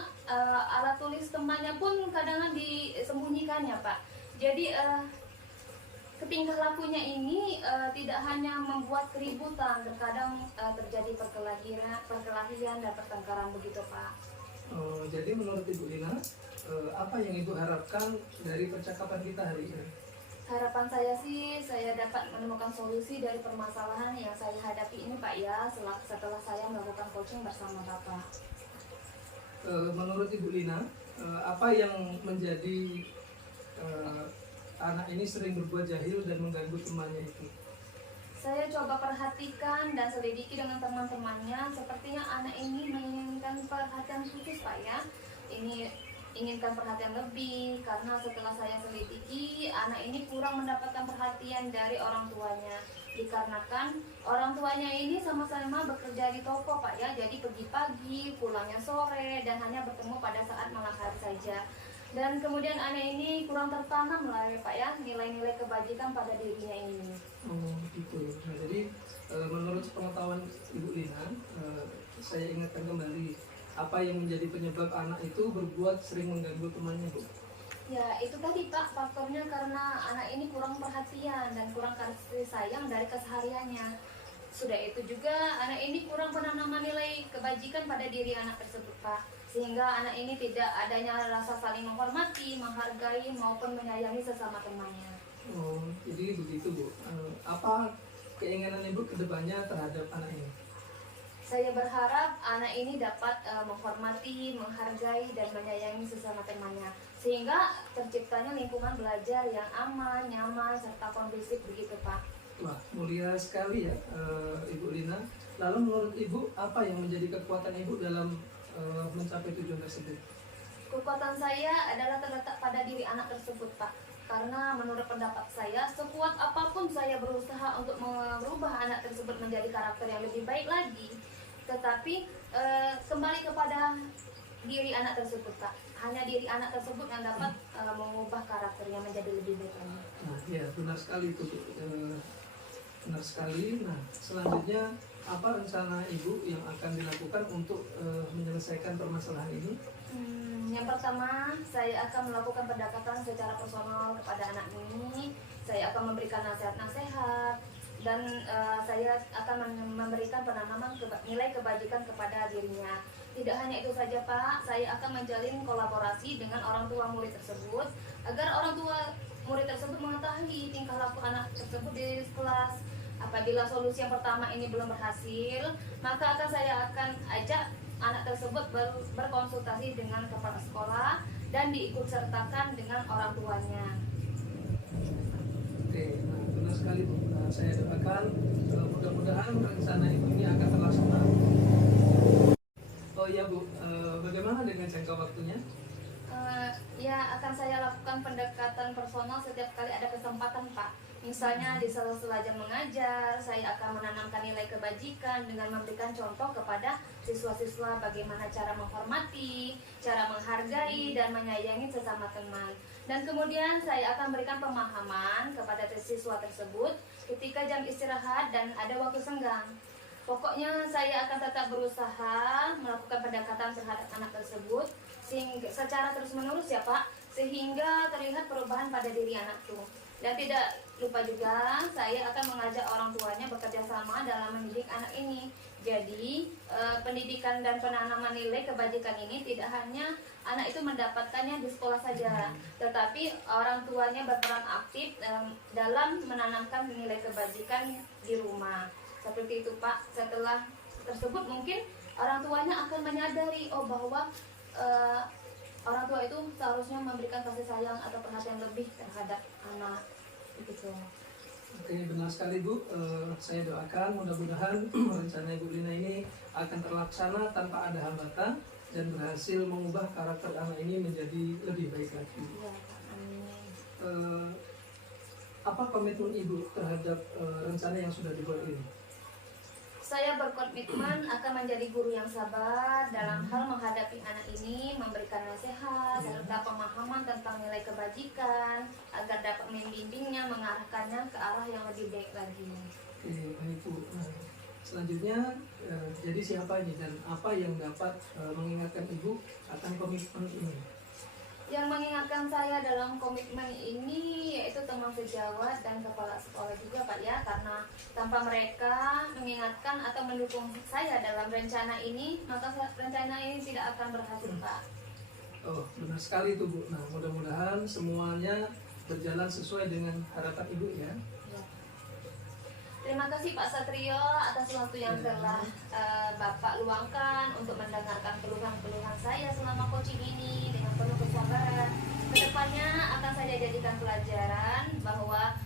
alat tulis temannya pun kadang disembunyikannya, Pak. Jadi ketingkah lakunya ini tidak hanya membuat keributan, terkadang terjadi perkelahian dan pertengkaran begitu, Pak. Jadi menurut Ibu Lina, apa yang Ibu harapkan dari percakapan kita hari ini? Harapan saya sih, saya dapat menemukan solusi dari permasalahan yang saya hadapi ini, Pak, ya, setelah saya melakukan coaching bersama Bapak. Menurut Ibu Lina, apa yang menjadi anak ini sering berbuat jahil dan mengganggu temannya itu? Saya coba perhatikan dan selidiki dengan teman-temannya, sepertinya anak ini menginginkan perhatian khusus, Pak, ya. Ini inginkan perhatian lebih, karena setelah saya selidiki, anak ini kurang mendapatkan perhatian dari orang tuanya, dikarenakan orang tuanya ini sama-sama bekerja di toko, Pak, ya. Jadi pergi pagi, pulangnya sore, dan hanya bertemu pada saat malam hari saja. Dan kemudian anak ini kurang tertanam lah, ya, Pak, ya, nilai-nilai kebajikan pada dirinya ini. Oh gitu. Nah, jadi menurut pengetahuan Ibu Lina, saya ingatkan kembali apa yang menjadi penyebab anak itu berbuat sering mengganggu temannya, Bu? Ya, itu tadi, Pak, faktornya karena anak ini kurang perhatian dan kurang kasih sayang dari kesehariannya. Sudah itu juga anak ini kurang penanaman nilai kebajikan pada diri anak tersebut, Pak. Sehingga anak ini tidak adanya rasa saling menghormati, menghargai maupun menyayangi sesama temannya. Oh, jadi begitu, Bu. Apa keinginan Ibu ke depannya terhadap anak ini? Saya berharap anak ini dapat menghormati, menghargai, dan menyayangi sesama temannya, sehingga terciptanya lingkungan belajar yang aman, nyaman, serta kondusif begitu, Pak. Wah, mulia sekali ya, Ibu Lina. Lalu menurut Ibu, apa yang menjadi kekuatan Ibu dalam mencapai tujuan tersebut? Kekuatan saya adalah terletak pada diri anak tersebut, Pak. Karena menurut pendapat saya, sekuat apapun saya berusaha untuk merubah anak tersebut menjadi karakter yang lebih baik lagi, tetapi kembali kepada diri anak tersebut, Pak. Hanya diri anak tersebut yang dapat mengubah karakternya menjadi lebih baik lagi. Nah, ya benar sekali itu, benar sekali. Nah, selanjutnya apa rencana Ibu yang akan dilakukan untuk menyelesaikan permasalahan ini? Yang pertama, saya akan melakukan pendekatan secara personal kepada anak ini. Saya akan memberikan nasihat-nasihat, dan saya akan memberikan penanaman nilai kebajikan kepada dirinya. Tidak hanya itu saja, Pak, saya akan menjalin kolaborasi dengan orang tua murid tersebut agar orang tua murid tersebut mengetahui tingkah laku anak tersebut di kelas. Apabila solusi yang pertama ini belum berhasil, maka saya akan ajak anak tersebut berkonsultasi dengan kepala sekolah dan diikut sertakan dengan orang tuanya. Oke, nah, benar sekali, Bu. Nah, saya doakan mudah-mudahan rencana Ibu ini akan terlaksana. Oh iya, Bu, bagaimana dengan jangka waktunya? Ya, akan saya lakukan pendekatan personal setiap kali ada kesempatan, Pak. Misalnya di sela-sela jam mengajar, saya akan menanamkan nilai kebajikan dengan memberikan contoh kepada siswa-siswa bagaimana cara menghormati, cara menghargai, dan menyayangi sesama teman. Dan kemudian saya akan berikan pemahaman kepada siswa tersebut ketika jam istirahat dan ada waktu senggang. Pokoknya saya akan tetap berusaha melakukan pendekatan terhadap anak tersebut sehingga secara terus-menerus, ya, Pak, sehingga terlihat perubahan pada diri anak itu. Dan tidak lupa juga, saya akan mengajak orang tuanya bekerja sama dalam mendidik anak ini. Jadi, pendidikan dan penanaman nilai kebajikan ini tidak hanya anak itu mendapatkannya di sekolah saja, tetapi orang tuanya berperan aktif dalam menanamkan nilai kebajikan di rumah. Seperti itu, Pak. Setelah tersebut mungkin orang tuanya akan menyadari, oh, bahwa orang tua itu seharusnya memberikan kasih sayang atau perhatian lebih terhadap anak, begitu. Oke, benar sekali, Bu. Saya doakan mudah-mudahan rencana Ibu Lina ini akan terlaksana tanpa ada hambatan dan berhasil mengubah karakter anak ini menjadi lebih baik lagi. Ya, amin. Apa komitmen Ibu terhadap rencana yang sudah dibuat ini? Saya berkomitmen akan menjadi guru yang sabar dalam hal menghadapi anak ini, memberikan nasihat serta pemahaman tentang nilai kebajikan agar dapat membimbingnya, mengarahkannya ke arah yang lebih baik lagi. Oke, baik, Bu. selanjutnya jadi siapa ini dan apa yang dapat mengingatkan Ibu akan komitmen ini? Yang mengingatkan saya dalam komitmen ini yaitu teman sejawat dan kepala sekolah juga Pak ya, karena tanpa mereka mengingatkan atau mendukung saya dalam rencana ini, maka rencana ini tidak akan berhasil Pak. Oh, benar sekali itu Bu. Nah, mudah-mudahan semuanya berjalan sesuai dengan harapan Ibu ya. Ya. Terima kasih Pak Satrio atas waktu yang telah Bapak luangkan untuk mendengarkan keluhan-keluhan saya selama coaching ini dengan penuh kesabaran. Kedepannya akan saya jadikan pelajaran bahwa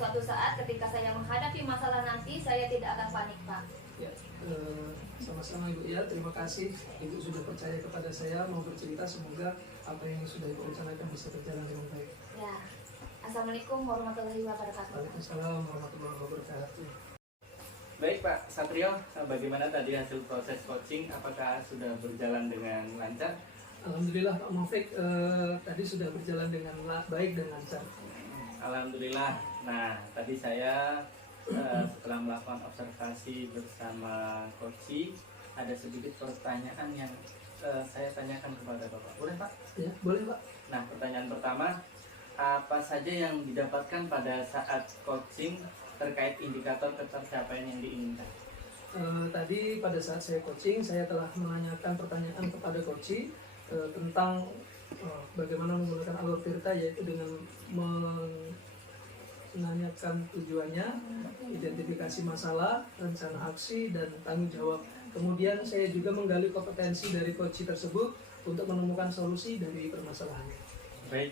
suatu saat ketika saya menghadapi masalah nanti saya tidak akan panik Pak. Ya, sama-sama Ibu ya. Terima kasih Ibu sudah percaya kepada saya mau bercerita. Semoga apa yang sudah Ibu rencanakan bisa berjalan dengan baik. Ya. Assalamualaikum warahmatullahi wabarakatuh. Waalaikumsalam warahmatullahi wabarakatuh. Baik Pak Satrio, bagaimana tadi hasil proses coaching? Apakah sudah berjalan dengan lancar? Alhamdulillah Pak Muafik, tadi sudah berjalan dengan baik dan lancar. Alhamdulillah. Nah, tadi saya setelah melakukan observasi bersama coach, ada sedikit pertanyaan yang saya tanyakan kepada Bapak. Boleh Pak? Ya, boleh Pak. Nah, pertanyaan pertama, apa saja yang didapatkan pada saat coaching terkait indikator ketercapaian yang diinginkan? Tadi pada saat saya coaching, saya telah menanyakan pertanyaan kepada coach tentang bagaimana menggunakan alur tirta, yaitu dengan menanyakan tujuannya, identifikasi masalah, rencana aksi, dan tanggung jawab. Kemudian saya juga menggali kompetensi dari coach tersebut untuk menemukan solusi dari permasalahannya. Baik,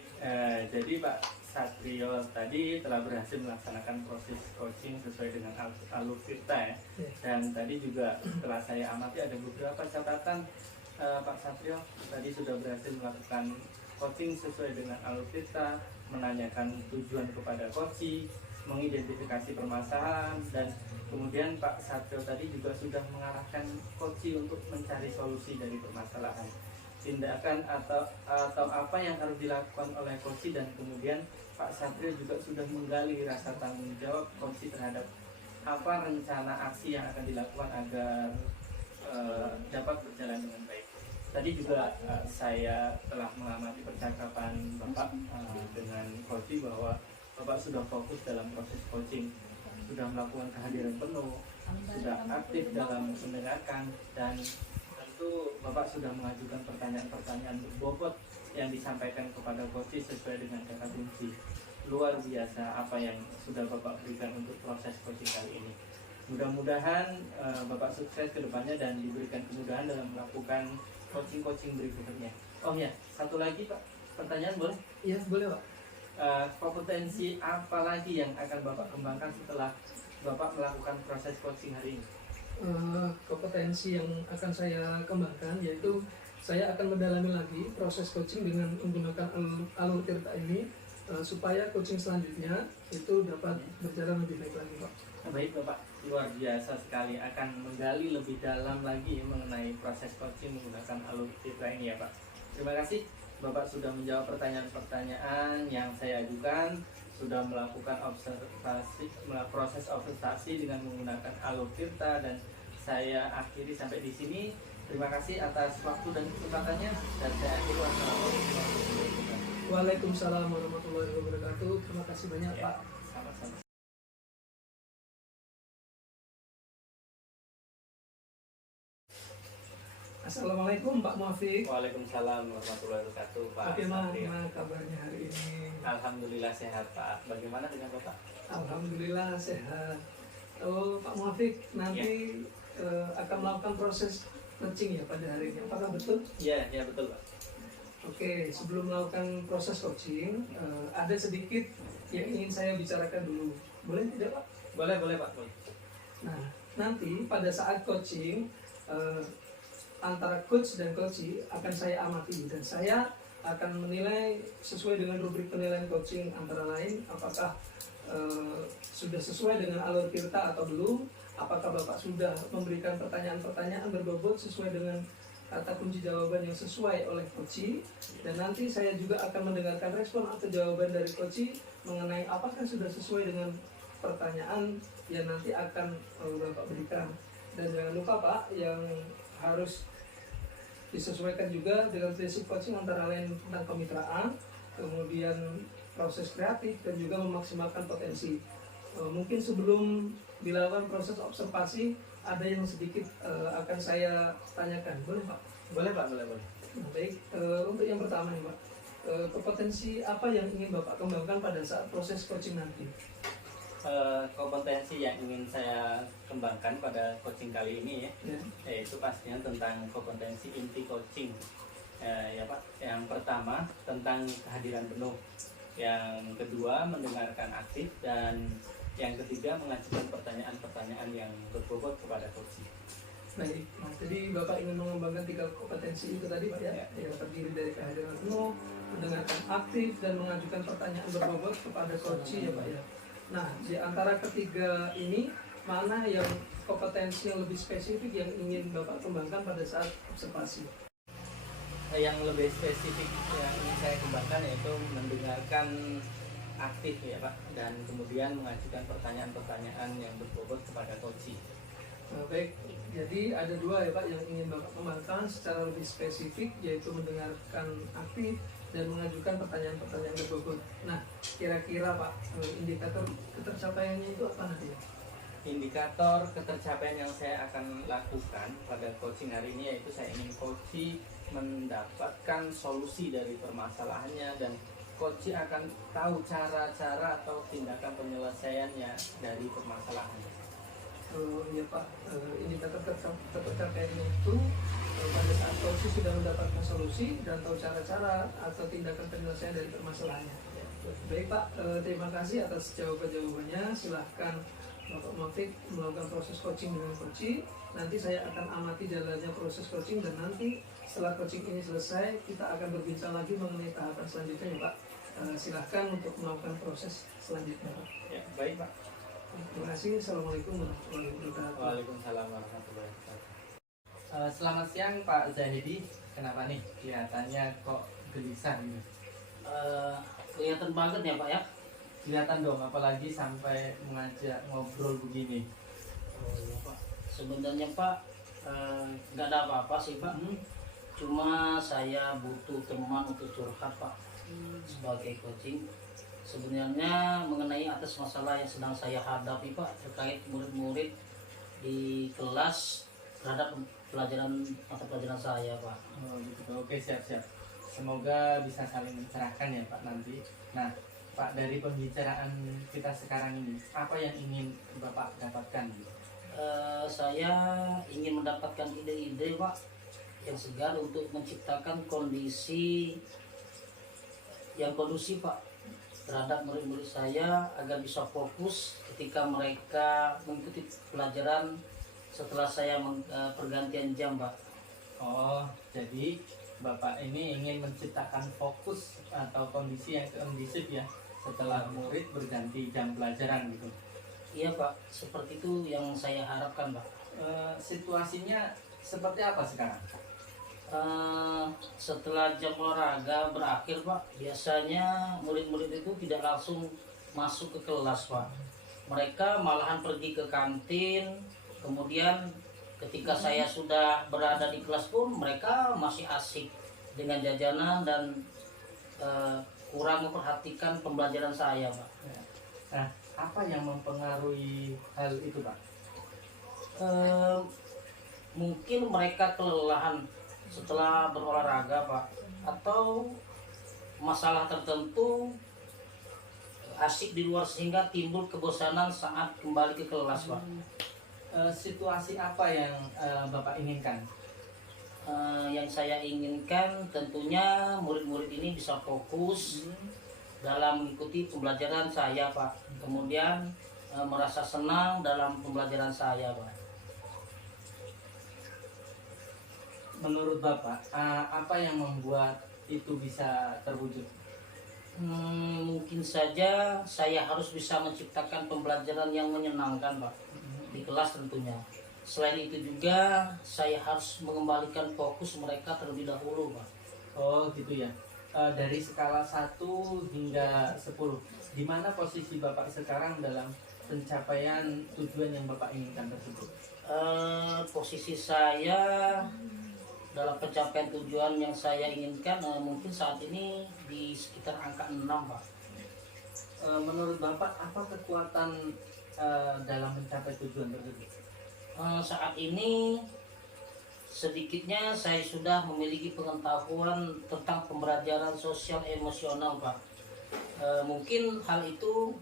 jadi Pak Satrio tadi telah berhasil melaksanakan proses coaching sesuai dengan alur tirta ya. Dan tadi juga setelah saya amati ada beberapa catatan Pak Satrio tadi sudah berhasil melakukan coaching sesuai dengan alur tirta, menanyakan tujuan kepada coach, mengidentifikasi permasalahan, dan kemudian Pak Satrio tadi juga sudah mengarahkan coach untuk mencari solusi dari permasalahan. Tindakan atau apa yang harus dilakukan oleh coach, dan kemudian Pak Satrio juga sudah menggali rasa tanggung jawab coach terhadap apa rencana aksi yang akan dilakukan agar dapat berjalan dengan baik. Tadi juga saya telah mengamati percakapan Bapak dengan coach bahwa Bapak sudah fokus dalam proses coaching, sudah melakukan kehadiran penuh, sudah aktif dalam mendengarkan, dan tentu Bapak sudah mengajukan pertanyaan-pertanyaan berbobot yang disampaikan kepada coach sesuai dengan kata kunci. Luar biasa apa yang sudah Bapak berikan untuk proses coaching kali ini. Mudah-mudahan Bapak sukses ke depannya dan diberikan kemudahan dalam melakukan coaching berikutnya. Oh ya, satu lagi Pak, pertanyaan boleh? Iya, boleh Pak. Kompetensi apa lagi yang akan Bapak kembangkan setelah Bapak melakukan proses coaching hari ini? Kompetensi yang akan saya kembangkan yaitu saya akan mendalami lagi proses coaching dengan menggunakan alur tirta ini supaya coaching selanjutnya itu dapat berjalan lebih baik lagi Pak. Baik Bapak, luar biasa sekali, akan menggali lebih dalam lagi mengenai proses coaching menggunakan alur tirta ini ya Pak. Terima kasih Bapak sudah menjawab pertanyaan-pertanyaan yang saya ajukan, sudah melakukan proses observasi dengan menggunakan alur tirta, dan saya akhiri sampai di sini. Terima kasih atas waktu dan kesempatannya, dan saya akhiri. Wassalamualaikum. Waalaikumsalam warahmatullahi wabarakatuh. Terima kasih banyak Pak. Sama-sama. Assalamualaikum Pak Muafik. Waalaikumsalam warahmatullahi wabarakatuh Pak Bagaimana Satrio. kabarnya hari ini? Alhamdulillah sehat Pak. Bagaimana dengan Bapak? Alhamdulillah sehat. Oh Pak Muafik, nanti akan melakukan proses coaching ya pada hari ini. Apakah betul? Iya, ya betul Pak. Oke, sebelum melakukan proses coaching, ada sedikit yang ingin saya bicarakan dulu. Boleh tidak Pak? Boleh Pak. Boleh. Nah, nanti pada saat coaching, antara coach dan coach akan saya amati, dan saya akan menilai sesuai dengan rubrik penilaian coaching, antara lain apakah sudah sesuai dengan alur tirta atau belum, apakah Bapak sudah memberikan pertanyaan-pertanyaan berbobot sesuai dengan kata kunci jawaban yang sesuai oleh coach, dan nanti saya juga akan mendengarkan respon atau jawaban dari coach mengenai apakah sudah sesuai dengan pertanyaan yang nanti akan Bapak berikan. Dan jangan lupa Pak, yang harus disesuaikan juga dengan prinsip coaching antara lain tentang kemitraan, kemudian proses kreatif, dan juga memaksimalkan potensi. Mungkin sebelum dilakukan proses observasi, ada yang sedikit akan saya tanyakan, boleh Pak? Boleh Pak, boleh. Nah, baik, untuk yang pertama nih Pak, kompetensi apa yang ingin Bapak kembangkan pada saat proses coaching nanti? Kompetensi yang ingin saya kembangkan pada coaching kali ini ya, yaitu pastinya tentang kompetensi inti coaching. Ya Pak, yang pertama tentang kehadiran penuh, yang kedua mendengarkan aktif, dan yang ketiga mengajukan pertanyaan-pertanyaan yang berbobot kepada coaching. Baik, nah, jadi Bapak ingin mengembangkan 3 kompetensi itu tadi Pak ya, yang terdiri dari kehadiran penuh, mendengarkan aktif, dan mengajukan pertanyaan berbobot kepada coaching ya Pak ya. Nah, di antara ketiga ini, mana yang kompetensi yang lebih spesifik yang ingin Bapak kembangkan pada saat observasi? Yang lebih spesifik yang ingin saya kembangkan yaitu mendengarkan aktif ya Pak, dan kemudian mengajukan pertanyaan-pertanyaan yang berbobot kepada coaching. Nah, baik, jadi ada 2 ya Pak yang ingin Bapak kembangkan secara lebih spesifik, yaitu mendengarkan aktif dan mengajukan pertanyaan-pertanyaan berbobot. Nah, kira-kira Pak, indikator ketercapaiannya itu apa nanti? Indikator ketercapaian yang saya akan lakukan pada coaching hari ini yaitu saya ingin coaching mendapatkan solusi dari permasalahannya, dan coaching akan tahu cara-cara atau tindakan penyelesaiannya dari permasalahannya. Ya Pak, indikator ketercapaiannya itu pada saat coach sudah mendapatkan solusi dan tahu cara-cara atau tindakan penyelesaian dari permasalahannya. Baik Pak, terima kasih atas jawabannya. Silahkan Bapak Muafiq melakukan proses coaching dengan coaching. Nanti saya akan amati jalannya proses coaching, dan nanti setelah coaching ini selesai kita akan berbincang lagi mengenai tahapan selanjutnya ya Pak. Silahkan untuk melakukan proses selanjutnya Pak. Ya, baik Pak. Terima kasih. Assalamualaikum warahmatullahi wabarakatuh. Waalaikumsalam warahmatullahi wabarakatuh. Selamat siang Pak Zahidi. Kenapa nih kelihatannya kok gelisah gitu? Kelihatan banget ya Pak ya. Kelihatan dong, apalagi sampai mengajak ngobrol begini. Oh iya Pak. Sebenarnya Pak nggak ada apa-apa sih Pak. Cuma saya butuh teman untuk curhat Pak sebagai coaching. Sebenarnya mengenai atas masalah yang sedang saya hadapi Pak terkait murid-murid di kelas terhadap mata pelajaran saya Pak. Oh gitu. Oke, siap-siap. Semoga bisa saling mencerahkan ya Pak nanti. Nah Pak, dari pembicaraan kita sekarang ini, apa yang ingin Bapak dapatkan? Saya ingin mendapatkan ide-ide Pak yang segar untuk menciptakan kondisi yang kondusif Pak terhadap murid-murid saya agar bisa fokus ketika mereka mengikuti pelajaran setelah saya pergantian jam Pak. Oh, jadi Bapak ini ingin menciptakan fokus atau kondisi yang kondusif ya setelah murid berganti jam pelajaran gitu. Iya Pak, seperti itu yang saya harapkan Pak. Situasinya seperti apa sekarang? Setelah jam olahraga berakhir Pak, biasanya murid-murid itu tidak langsung masuk ke kelas Pak. Mereka malahan pergi ke kantin, kemudian ketika saya sudah berada di kelas pun mereka masih asik dengan jajanan dan kurang memperhatikan pembelajaran saya Pak. Nah, apa yang mempengaruhi hal itu Pak? Mungkin mereka kelelahan setelah berolahraga Pak, atau masalah tertentu asik di luar sehingga timbul kebosanan saat kembali ke kelas Pak. Situasi apa yang Bapak inginkan? Yang saya inginkan tentunya murid-murid ini bisa fokus dalam mengikuti pembelajaran saya Pak, kemudian merasa senang dalam pembelajaran saya Pak. Menurut Bapak, apa yang membuat itu bisa terwujud? Mungkin saja saya harus bisa menciptakan pembelajaran yang menyenangkan Pak, di kelas tentunya. Selain itu juga saya harus mengembalikan fokus mereka terlebih dahulu Pak. Oh gitu ya. Dari skala 1 hingga 10, di mana posisi Bapak sekarang dalam pencapaian tujuan yang Bapak inginkan tersebut? Posisi saya dalam pencapaian tujuan yang saya inginkan mungkin saat ini di sekitar angka 6, Pak. Menurut Bapak apa kekuatan dalam mencapai tujuan tersebut? Saat ini sedikitnya saya sudah memiliki pengetahuan tentang pembelajaran sosial emosional, Pak. Mungkin hal itu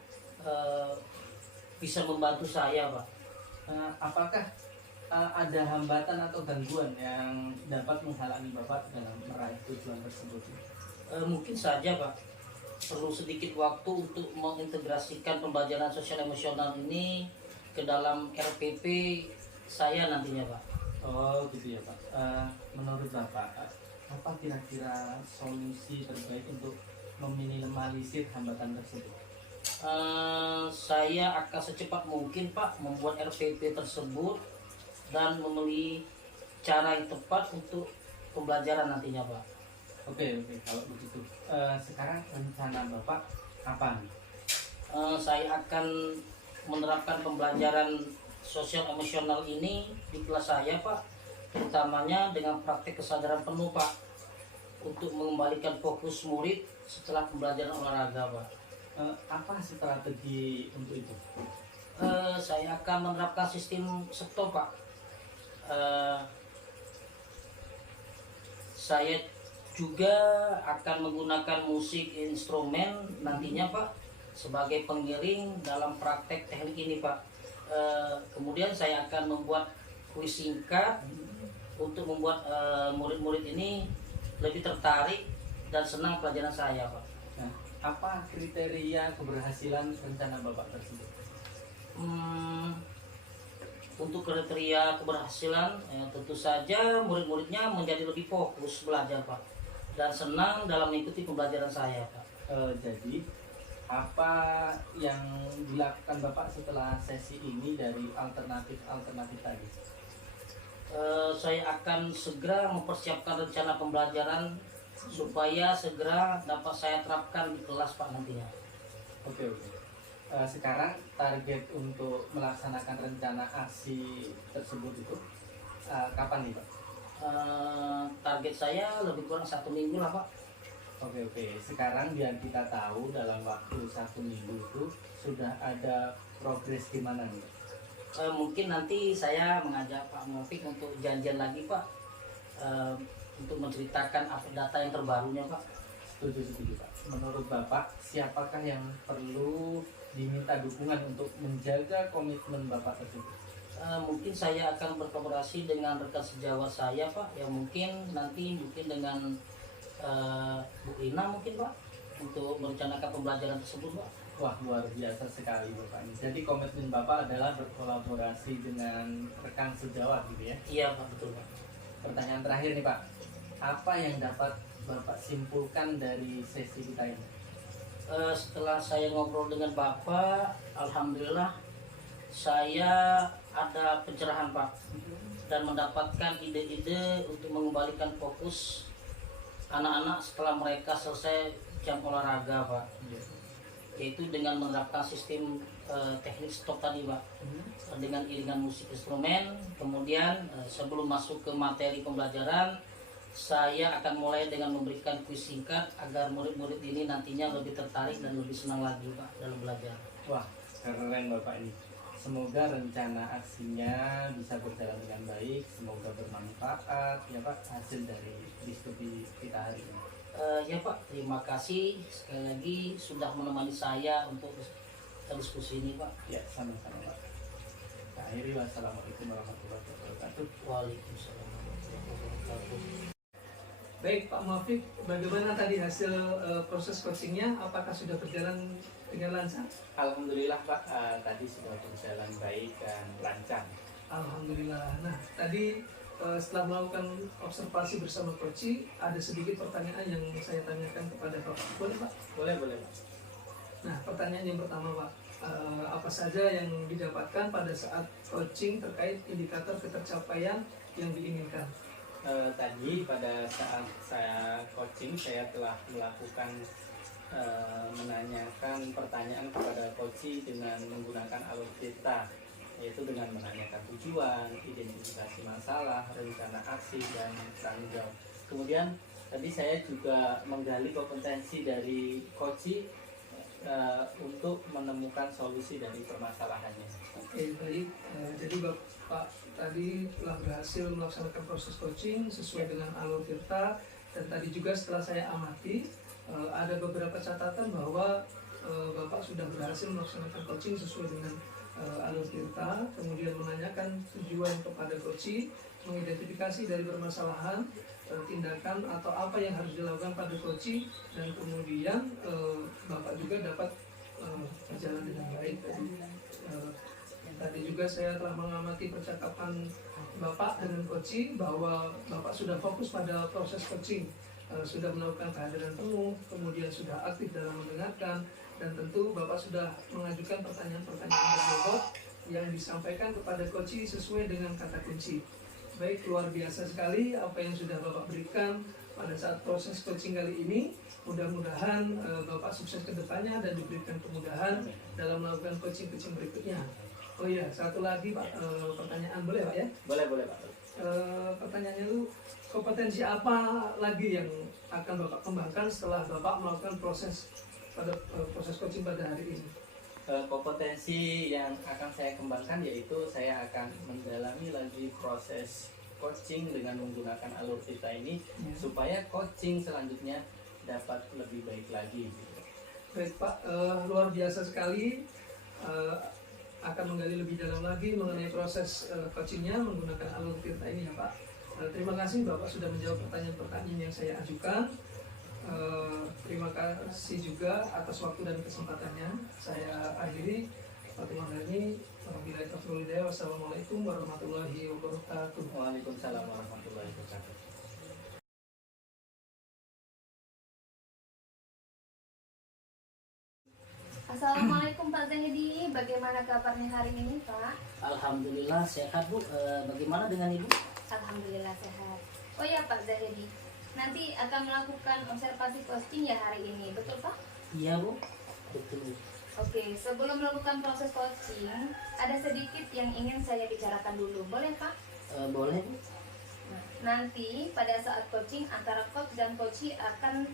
bisa membantu saya, Pak. Apakah ada hambatan atau gangguan yang dapat menghalangi Bapak dalam meraih tujuan tersebut? Mungkin saja, Pak. Perlu sedikit waktu untuk mengintegrasikan pembelajaran sosial emosional ini ke dalam RPP saya nantinya, Pak. Oh gitu ya Pak. Menurut Bapak, apa kira-kira solusi terbaik untuk meminimalisir hambatan tersebut? Saya akan secepat mungkin, Pak, membuat RPP tersebut dan memilih cara yang tepat untuk pembelajaran nantinya, Pak. Oke, kalau begitu. Sekarang rencana Bapak apa nih? Saya akan menerapkan pembelajaran sosial emosional ini di kelas saya, Pak, terutamanya dengan praktek kesadaran penuh, Pak, untuk mengembalikan fokus murid setelah pembelajaran olahraga, Pak. Apa strategi untuk itu? Saya akan menerapkan sistem stop, Pak. Saya juga akan menggunakan musik instrumen nantinya, Pak, sebagai pengiring dalam praktek teknik ini, Pak. Kemudian saya akan membuat kuis singkat untuk membuat murid-murid ini lebih tertarik dan senang pelajaran saya, Pak. Nah, apa kriteria keberhasilan rencana Bapak tersebut? Untuk kriteria keberhasilan, tentu saja murid-muridnya menjadi lebih fokus belajar, Pak, dan senang dalam mengikuti pembelajaran saya, Pak. Jadi apa yang dilakukan Bapak setelah sesi ini dari alternatif tadi? Saya akan segera mempersiapkan rencana pembelajaran supaya segera dapat saya terapkan di kelas, Pak, nantinya. Oke. Sekarang target untuk melaksanakan rencana aksi tersebut itu kapan nih Pak? Target saya lebih kurang 1 minggu lah, Pak. Oke. Sekarang biar kita tahu dalam waktu 1 minggu itu sudah ada progres di mana nih? Mungkin nanti saya mengajak Pak Mofik untuk janjian lagi, Pak, untuk menceritakan update data yang terbarunya, Pak. Setuju Pak. Menurut Bapak siapakah yang perlu diminta dukungan untuk menjaga komitmen Bapak tersebut? Mungkin saya akan berkolaborasi dengan rekan sejawat saya, Pak, yang mungkin dengan Bu Ina mungkin, Pak, untuk merencanakan pembelajaran tersebut, Pak. Wah, luar biasa sekali Bapak ini. Jadi komitmen Bapak adalah berkolaborasi dengan rekan sejawat gitu ya? Iya, Pak, betul, Pak. Pertanyaan terakhir nih Pak, apa yang dapat Bapak simpulkan dari sesi kita ini? Setelah saya ngobrol dengan Bapak, alhamdulillah saya ada pencerahan, Pak, dan mendapatkan ide-ide untuk mengembalikan fokus anak-anak setelah mereka selesai jam olahraga, Pak, yaitu dengan menerapkan sistem teknik stop tadi, Pak, dengan iringan musik instrumen. Kemudian sebelum masuk ke materi pembelajaran, saya akan mulai dengan memberikan kuis singkat agar murid-murid ini nantinya lebih tertarik dan lebih senang lagi, Pak, dalam belajar. Wah, keren Bapak ini. Semoga rencana aksinya bisa berjalan dengan baik, semoga bermanfaat ya Pak hasil dari diskusi kita hari ini. Ya Pak, terima kasih sekali lagi sudah menemani saya untuk diskusi ini, Pak. Ya, sama-sama Pak. Akhiri, wassalamualaikum warahmatullahi wabarakatuh. Waalaikumsalam warahmatullahi wabarakatuh. Baik Pak Muafiq, bagaimana tadi hasil proses coachingnya? Apakah sudah berjalan dengan lancar? Alhamdulillah Pak, tadi sudah berjalan baik dan lancar. Alhamdulillah. Nah, tadi setelah melakukan observasi bersama coach, ada sedikit pertanyaan yang saya tanyakan kepada Bapak. Boleh Pak? Boleh Pak. Nah, pertanyaan yang pertama Pak, apa saja yang didapatkan pada saat coaching terkait indikator ketercapaian yang diinginkan? Tadi pada saat saya coaching, saya telah melakukan menanyakan pertanyaan kepada coach dengan menggunakan alur cerita, yaitu dengan menanyakan tujuan, identifikasi masalah, rencana aksi, dan tanggung jawab. Kemudian tadi saya juga menggali kompetensi dari coach untuk menemukan solusi dari permasalahannya. Oke, baik. Jadi Bapak tadi telah berhasil melaksanakan proses coaching sesuai dengan alur tirta, dan tadi juga setelah saya amati ada beberapa catatan bahwa Bapak sudah berhasil melaksanakan coaching sesuai dengan alur tirta, kemudian menanyakan tujuan kepada coach, mengidentifikasi dari permasalahan, tindakan atau apa yang harus dilakukan pada coach, dan kemudian Bapak juga dapat berjalan dengan baik. Tadi juga saya telah mengamati percakapan Bapak dengan coach bahwa Bapak sudah fokus pada proses coaching, sudah melakukan kehadiran penuh, kemudian sudah aktif dalam mendengarkan, dan tentu Bapak sudah mengajukan pertanyaan-pertanyaan berbobot yang disampaikan kepada coach sesuai dengan kata kunci. Baik, luar biasa sekali apa yang sudah Bapak berikan pada saat proses coaching kali ini. Mudah-mudahan Bapak sukses ke depannya dan diberikan kemudahan dalam melakukan coaching-coaching berikutnya. Oh iya, satu lagi Pak, pertanyaan boleh Pak ya? Boleh Pak. Pertanyaannya itu, kompetensi apa lagi yang akan Bapak kembangkan setelah Bapak melakukan proses coaching pada hari ini? Kompetensi yang akan saya kembangkan yaitu saya akan mendalami lagi proses coaching dengan menggunakan alur cerita ini supaya coaching selanjutnya dapat lebih baik lagi. Baik Pak, luar biasa sekali. Akan menggali lebih dalam lagi mengenai proses coachingnya menggunakan alur tirta ini ya Pak. Terima kasih Bapak sudah menjawab pertanyaan-pertanyaan yang saya ajukan. Terima kasih juga atas waktu dan kesempatannya. Saya akhiri pertemuan ini. Wassalamualaikum warahmatullahi wabarakatuh. Waalaikumsalam warahmatullahi wabarakatuh. Assalamualaikum Pak Zahidi, bagaimana kabarnya hari ini Pak? Alhamdulillah sehat Bu. Bagaimana dengan Ibu? Alhamdulillah sehat. Oh ya Pak Zahidi, nanti akan melakukan observasi coaching ya hari ini, betul Pak? Iya Bu, betul. Oke, sebelum melakukan proses coaching, ada sedikit yang ingin saya bicarakan dulu, boleh Pak? Boleh Bu. Nah, nanti pada saat coaching antara coach dan coachee akan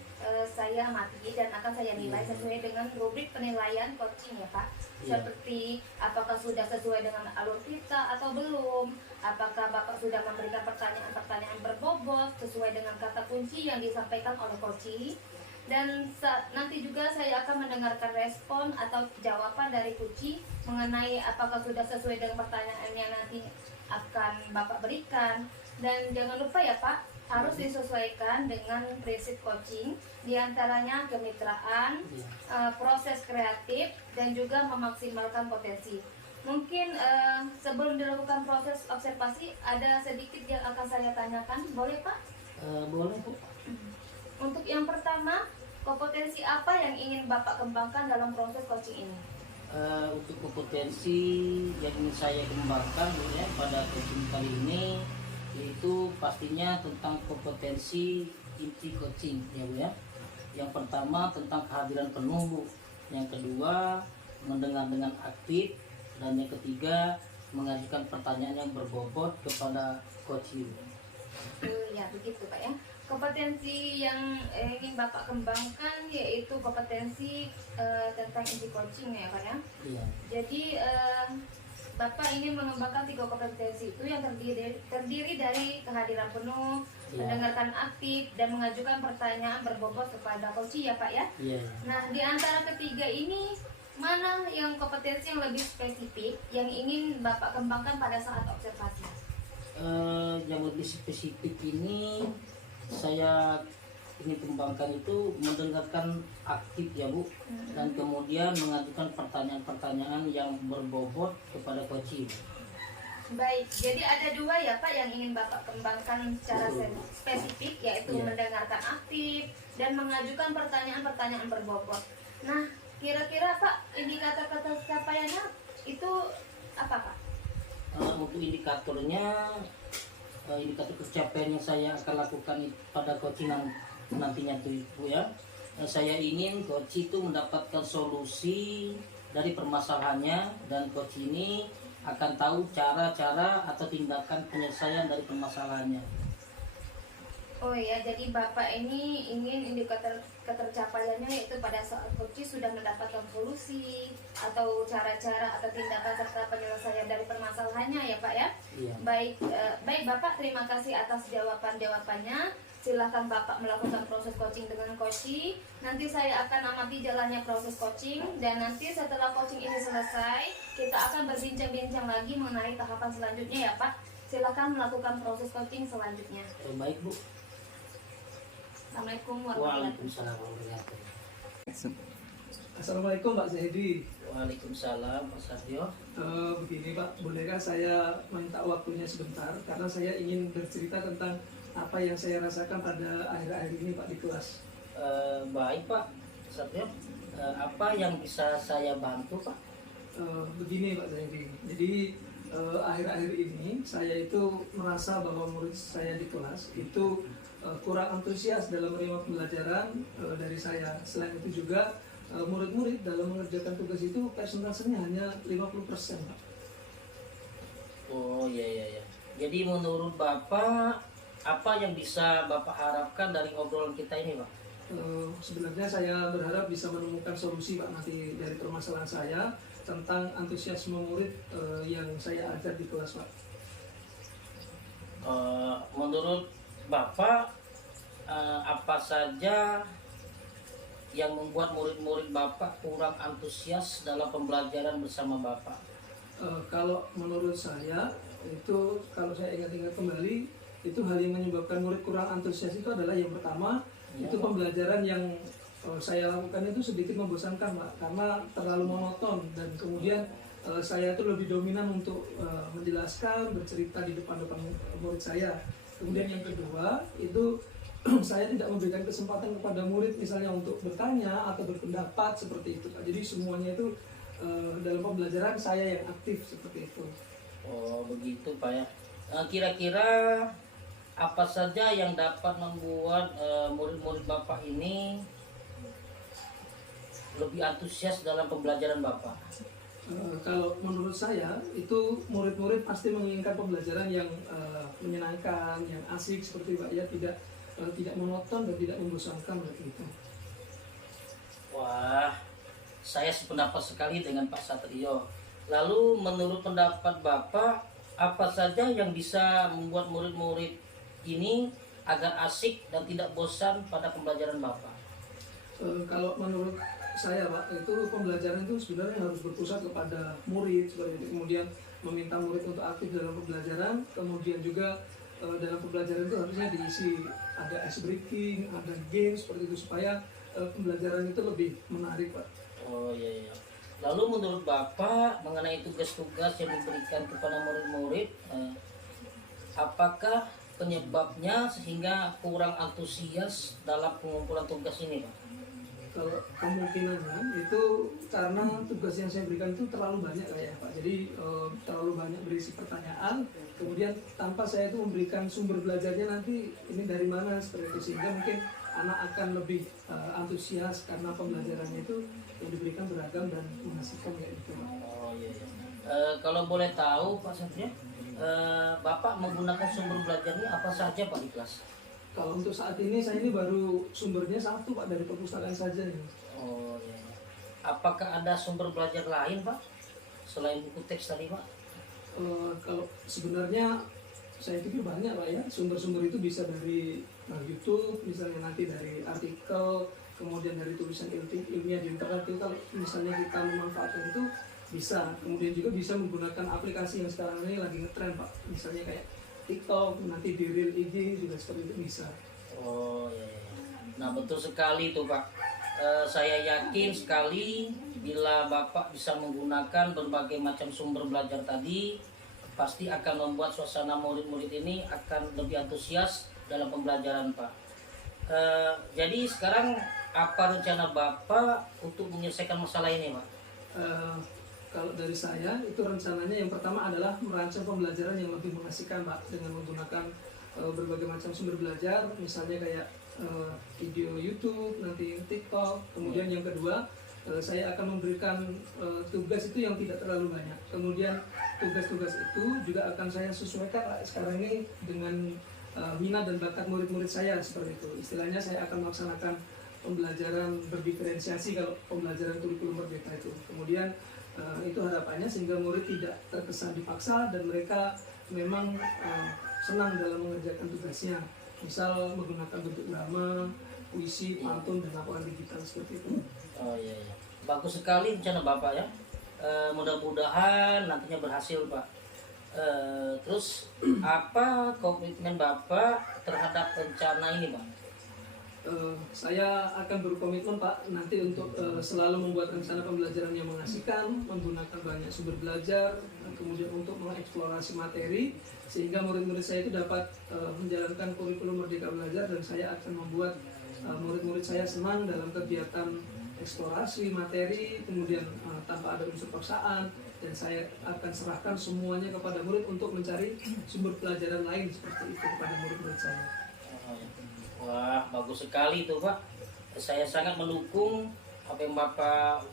saya amati dan akan saya nilai sesuai dengan rubrik penilaian coaching ya Pak. Seperti apakah sudah sesuai dengan alur kita atau belum, apakah Bapak sudah memberikan pertanyaan-pertanyaan berbobot sesuai dengan kata kunci yang disampaikan oleh coachee, dan nanti juga saya akan mendengarkan respon atau jawaban dari coachee mengenai apakah sudah sesuai dengan pertanyaan yang nanti akan Bapak berikan. Dan jangan lupa ya Pak, harus disesuaikan dengan prinsip coaching, diantaranya kemitraan, proses kreatif, dan juga memaksimalkan potensi. Mungkin sebelum dilakukan proses observasi, ada sedikit yang akan saya tanyakan, boleh Pak? Boleh Bu. Untuk yang pertama, kompetensi apa yang ingin Bapak kembangkan dalam proses coaching ini? Untuk kompetensi yang ingin saya kembangkan ya, pada coaching kali ini, yaitu pastinya tentang kompetensi inti coaching ya Bu ya. Yang pertama tentang kehadiran penuh Bu. Yang kedua mendengar dengan aktif, dan yang ketiga mengajukan pertanyaan yang berbobot kepada coach. Ya begitu Pak ya. Kompetensi yang ingin Bapak kembangkan yaitu kompetensi tentang inti coaching ya Pak ya. Iya. Jadi Bapak ingin mengembangkan 3 kompetensi itu yang terdiri dari kehadiran penuh, mendengarkan aktif, dan mengajukan pertanyaan berbobot kepada coach ya Pak ya. Nah, di antara ketiga ini, mana yang kompetensi yang lebih spesifik yang ingin Bapak kembangkan pada saat observasi? Yang lebih spesifik ini saya ingin kembangkan itu mendengarkan aktif ya Bu, dan kemudian mengajukan pertanyaan-pertanyaan yang berbobot kepada coach. Baik, jadi ada 2 ya Pak yang ingin Bapak kembangkan secara spesifik, yaitu mendengarkan aktif dan mengajukan pertanyaan-pertanyaan berbobot. Nah, kira-kira Pak, indikator capaiannya itu apa Pak? Untuk indikatornya, indikator pencapaian yang saya akan lakukan pada coaching nantinya tuh Bu ya, saya ingin coach itu mendapatkan solusi dari permasalahannya, dan coach ini akan tahu cara-cara atau tindakan penyelesaian dari permasalahannya. Oh ya, jadi Bapak ini ingin indikator ketercapaiannya yaitu pada saat coach sudah mendapatkan solusi atau cara-cara atau tindakan serta penyelesaian dari permasalahannya ya Pak ya. Iya. Baik Bapak, terima kasih atas jawabannya. Silahkan Bapak melakukan proses coaching dengan coach. Nanti saya akan amati jalannya proses coaching, dan nanti setelah coaching ini selesai, kita akan berbincang-bincang lagi mengenai tahapan selanjutnya ya Pak. Silahkan melakukan proses coaching selanjutnya. Baik Bu. Assalamualaikum warahmatullahi wabarakatuh. Waalaikumsalam warahmatullahi wabarakatuh. Assalamualaikum Pak Zaidi. Waalaikumsalam Pak Satrio. Begini Pak, bolehkah saya minta waktunya sebentar karena saya ingin bercerita tentang apa yang saya rasakan pada akhir-akhir ini Pak di kelas. Baik Pak Satrio. Apa yang bisa saya bantu Pak? Begini Pak Zaidi, jadi akhir-akhir ini saya itu merasa bahwa murid saya di kelas itu kurang antusias dalam menerima pembelajaran dari saya. Selain itu juga murid-murid dalam mengerjakan tugas itu persentasenya hanya 50% Pak. Oh iya. Jadi menurut Bapak, apa yang bisa Bapak harapkan dari obrolan kita ini Pak? Sebenarnya saya berharap bisa menemukan solusi Pak nanti dari permasalahan saya tentang antusiasme murid yang saya ajar di kelas Pak. Menurut Bapak, apa saja yang membuat murid-murid Bapak kurang antusias dalam pembelajaran bersama Bapak? Kalau menurut saya itu, kalau saya ingat-ingat kembali, itu hal yang menyebabkan murid kurang antusias itu adalah yang pertama itu pembelajaran yang saya lakukan itu sedikit membosankan Pak, karena terlalu monoton, dan kemudian saya itu lebih dominan untuk menjelaskan, bercerita di depan-depan murid saya. Kemudian yang kedua itu saya tidak memberikan kesempatan kepada murid misalnya untuk bertanya atau berpendapat seperti itu Pak. Jadi semuanya itu dalam pembelajaran saya yang aktif seperti itu. Oh begitu Pak ya. Kira-kira apa saja yang dapat membuat murid-murid Bapak ini lebih antusias dalam pembelajaran Bapak? Kalau menurut saya itu murid-murid pasti menginginkan pembelajaran yang menyenangkan, yang asik seperti Pak ya, tidak monoton dan tidak membosankan begitu. Wah, saya sependapat sekali dengan Pak Satrio. Lalu menurut pendapat Bapak, apa saja yang bisa membuat murid-murid ini agar asik dan tidak bosan pada pembelajaran Bapak? Kalau menurut saya Pak, itu pembelajaran itu sebenarnya harus berpusat kepada murid seperti itu. Kemudian meminta murid untuk aktif dalam pembelajaran. Kemudian juga dalam pembelajaran itu harusnya diisi ada ice breaking, ada game seperti itu supaya pembelajaran itu lebih menarik Pak. Oh iya. Lalu menurut Bapak mengenai tugas-tugas yang diberikan kepada murid-murid, apakah penyebabnya sehingga kurang antusias dalam pengumpulan tugas ini Pak? Kalau kemungkinannya itu karena tugas yang saya berikan itu terlalu banyak ya Pak. Jadi terlalu banyak berisi pertanyaan. Kemudian tanpa saya itu memberikan sumber belajarnya nanti ini dari mana seperti itu, sehingga mungkin anak akan lebih antusias karena pembelajarannya itu yang diberikan beragam dan mengasihkan kayak gitu Pak. Oh iya. Kalau boleh tahu Pak Satria, Bapak menggunakan sumber belajarnya apa saja Pak di kelas? Kalau untuk saat ini saya ini baru sumbernya satu Pak, dari perpustakaan saja ini. Oh iya. Apakah ada sumber belajar lain Pak selain buku teks tadi Pak? Kalau sebenarnya saya pikir banyak Pak ya, sumber-sumber itu bisa dari YouTube, misalnya nanti dari artikel, kemudian dari tulisan ilmiah di internet itu kalau misalnya kita memanfaatkan itu bisa. Kemudian juga bisa menggunakan aplikasi yang sekarang ini lagi ngetren Pak, misalnya kayak TikTok, nanti di Reel IG juga seperti itu bisa. Oh iya. Nah betul sekali tuh Pak. Saya yakin sekali bila Bapak bisa menggunakan berbagai macam sumber belajar tadi, pasti akan membuat suasana murid-murid ini akan lebih antusias dalam pembelajaran Pak. Jadi sekarang apa rencana Bapak untuk menyelesaikan masalah ini Pak? Kalau dari saya itu rencananya yang pertama adalah merancang pembelajaran yang lebih mengasihkan Pak, dengan menggunakan berbagai macam sumber belajar, misalnya kayak video YouTube, nanti TikTok. Kemudian yang kedua, saya akan memberikan tugas itu yang tidak terlalu banyak. Kemudian tugas-tugas itu juga akan saya sesuaikan sekarang ini dengan minat dan bakat murid-murid saya, seperti itu. Istilahnya saya akan melaksanakan pembelajaran berdiferensiasi kalau pembelajaran kurikulum merdeka itu. Kemudian itu harapannya sehingga murid tidak terkesan dipaksa dan mereka memang senang dalam mengerjakan tugasnya. Misal menggunakan bentuk drama, puisi, pantun, dan laporan digital seperti itu. Oh iya, iya. Bagus sekali rencana Bapak ya. Mudah-mudahan nantinya berhasil Pak. Terus apa komitmen Bapak terhadap rencana ini Pak? Saya akan berkomitmen Pak nanti untuk selalu membuat rencana pembelajaran yang mengasihkan, menggunakan banyak sumber belajar, dan kemudian untuk mengeksplorasi materi sehingga murid-murid saya itu dapat menjalankan kurikulum Merdeka Belajar, dan saya akan membuat murid-murid saya senang dalam kegiatan eksplorasi materi, kemudian tanpa ada unsur paksaan, dan saya akan serahkan semuanya kepada murid untuk mencari sumber pelajaran lain seperti itu kepada murid-murid saya. Wah, bagus sekali itu Pak. Saya sangat mendukung apa yang Bapak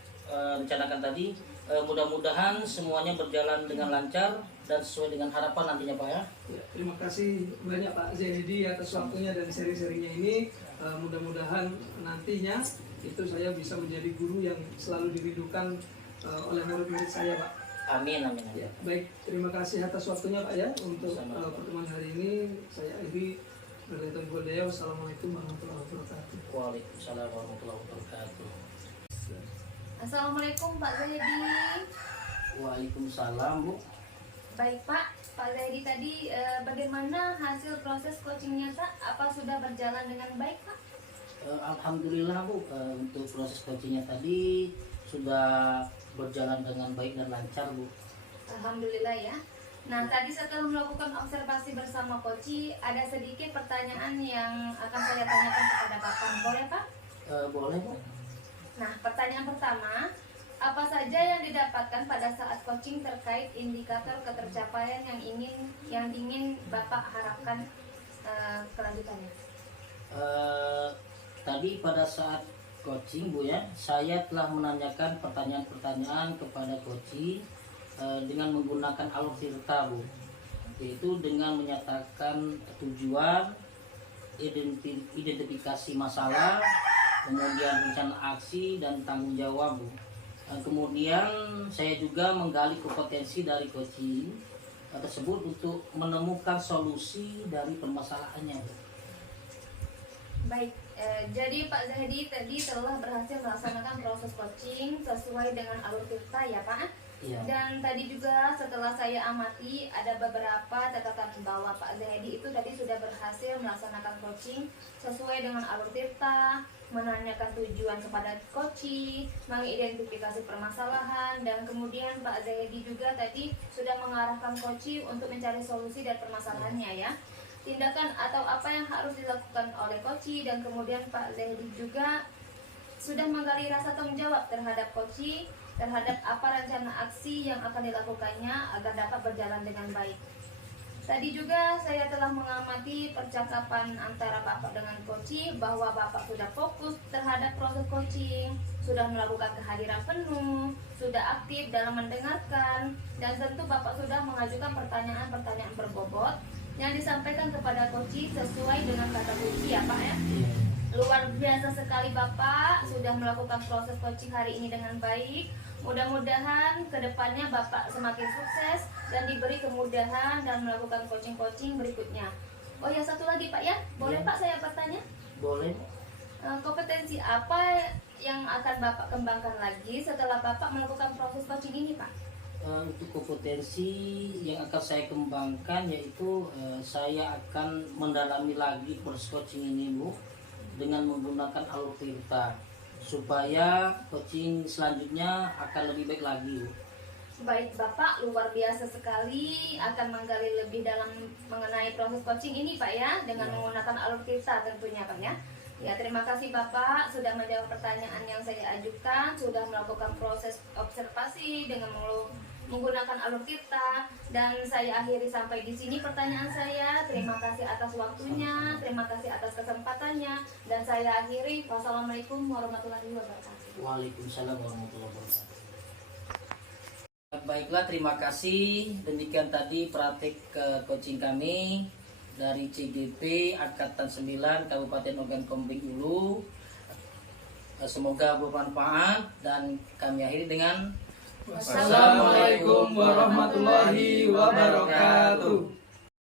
rencanakan tadi. Mudah-mudahan semuanya berjalan dengan lancar dan sesuai dengan harapan nantinya Pak ya. Ya, terima kasih banyak Pak Zaidi atas waktunya dan seri-serinya ini. Mudah-mudahan nantinya itu saya bisa menjadi guru yang selalu dirindukan oleh murid-murid saya Pak. Amin, amin, amin. Ya, baik, terima kasih atas waktunya Pak ya untuk pertemuan hari ini. Saya akhiri. Wassalamualaikum warahmatullahi wabarakatuh. Waalaikumsalam warahmatullahi wabarakatuh. Assalamualaikum Pak Zahidi. Waalaikumsalam Bu. Baik Pak Zahidi tadi bagaimana hasil proses coachingnya Pak? Apa sudah berjalan dengan baik Pak? Alhamdulillah Bu, untuk proses coachingnya tadi sudah berjalan dengan baik dan lancar Bu. Alhamdulillah ya. Nah, tadi setelah melakukan observasi bersama Koci, ada sedikit pertanyaan yang akan saya tanyakan kepada Bapak. Boleh Pak? Boleh Bu. Nah, pertanyaan pertama, apa saja yang didapatkan pada saat coaching terkait indikator ketercapaian yang ingin Bapak harapkan kelanjutannya? Tadi pada saat coaching Bu ya, saya telah menanyakan pertanyaan-pertanyaan kepada Koci dengan menggunakan alur tirta Bu, yaitu dengan menyatakan tujuan, identifikasi masalah, kemudian rencana aksi dan tanggung jawab Bu. Kemudian saya juga menggali kompetensi dari coaching tersebut untuk menemukan solusi dari permasalahannya Bu. Baik, jadi Pak Zahidi tadi telah berhasil melaksanakan proses coaching sesuai dengan alur tirta ya Pak. Iya. Dan tadi juga setelah saya amati ada beberapa catatan bahwa Pak Zahidi itu tadi sudah berhasil melaksanakan coaching sesuai dengan alur tirta, menanyakan tujuan kepada coaching, mengidentifikasi permasalahan, dan kemudian Pak Zahidi juga tadi sudah mengarahkan coaching untuk mencari solusi dari permasalahannya ya. Tindakan atau apa yang harus dilakukan oleh coaching, dan kemudian Pak Zahidi juga sudah menggali rasa tanggung jawab terhadap coaching, terhadap apa rencana aksi yang akan dilakukannya agar dapat berjalan dengan baik. Tadi juga saya telah mengamati percakapan antara Bapak dengan coaching bahwa Bapak sudah fokus terhadap proses coaching, sudah melakukan kehadiran penuh, sudah aktif dalam mendengarkan, dan tentu Bapak sudah mengajukan pertanyaan-pertanyaan berbobot yang disampaikan kepada coaching sesuai dengan kata kunci ya Pak ya. Luar biasa sekali Bapak sudah melakukan proses coaching hari ini dengan baik. Mudah-mudahan kedepannya Bapak semakin sukses dan diberi kemudahan dan melakukan coaching-coaching berikutnya. Oh ya, satu lagi Pak ya, boleh Ya. Pak saya bertanya? Boleh. Kompetensi apa yang akan Bapak kembangkan lagi setelah Bapak melakukan proses coaching ini Pak? Untuk kompetensi yang akan saya kembangkan yaitu saya akan mendalami lagi proses coaching ini Bu dengan menggunakan alur tirta supaya coaching selanjutnya akan lebih baik lagi Bu. Baik Bapak, luar biasa sekali akan menggali lebih dalam mengenai proses coaching ini Pak ya, dengan menggunakan alur tirta tentunya Pak ya. Ya, terima kasih Bapak sudah menjawab pertanyaan yang saya ajukan, sudah melakukan proses observasi dengan menggunakan alur tirta. Dan saya akhiri sampai di sini pertanyaan saya. Terima kasih atas waktunya, terima kasih atas kesempatannya, dan saya akhiri. Wassalamualaikum warahmatullahi wabarakatuh. Waalaikumsalam warahmatullahi wabarakatuh. Baiklah, terima kasih. Demikian tadi praktik coaching kami dari CGP Angkatan 9 Kabupaten Ogan Komering Ulu. Semoga bermanfaat dan kami akhiri dengan Wassalamualaikum warahmatullahi wabarakatuh.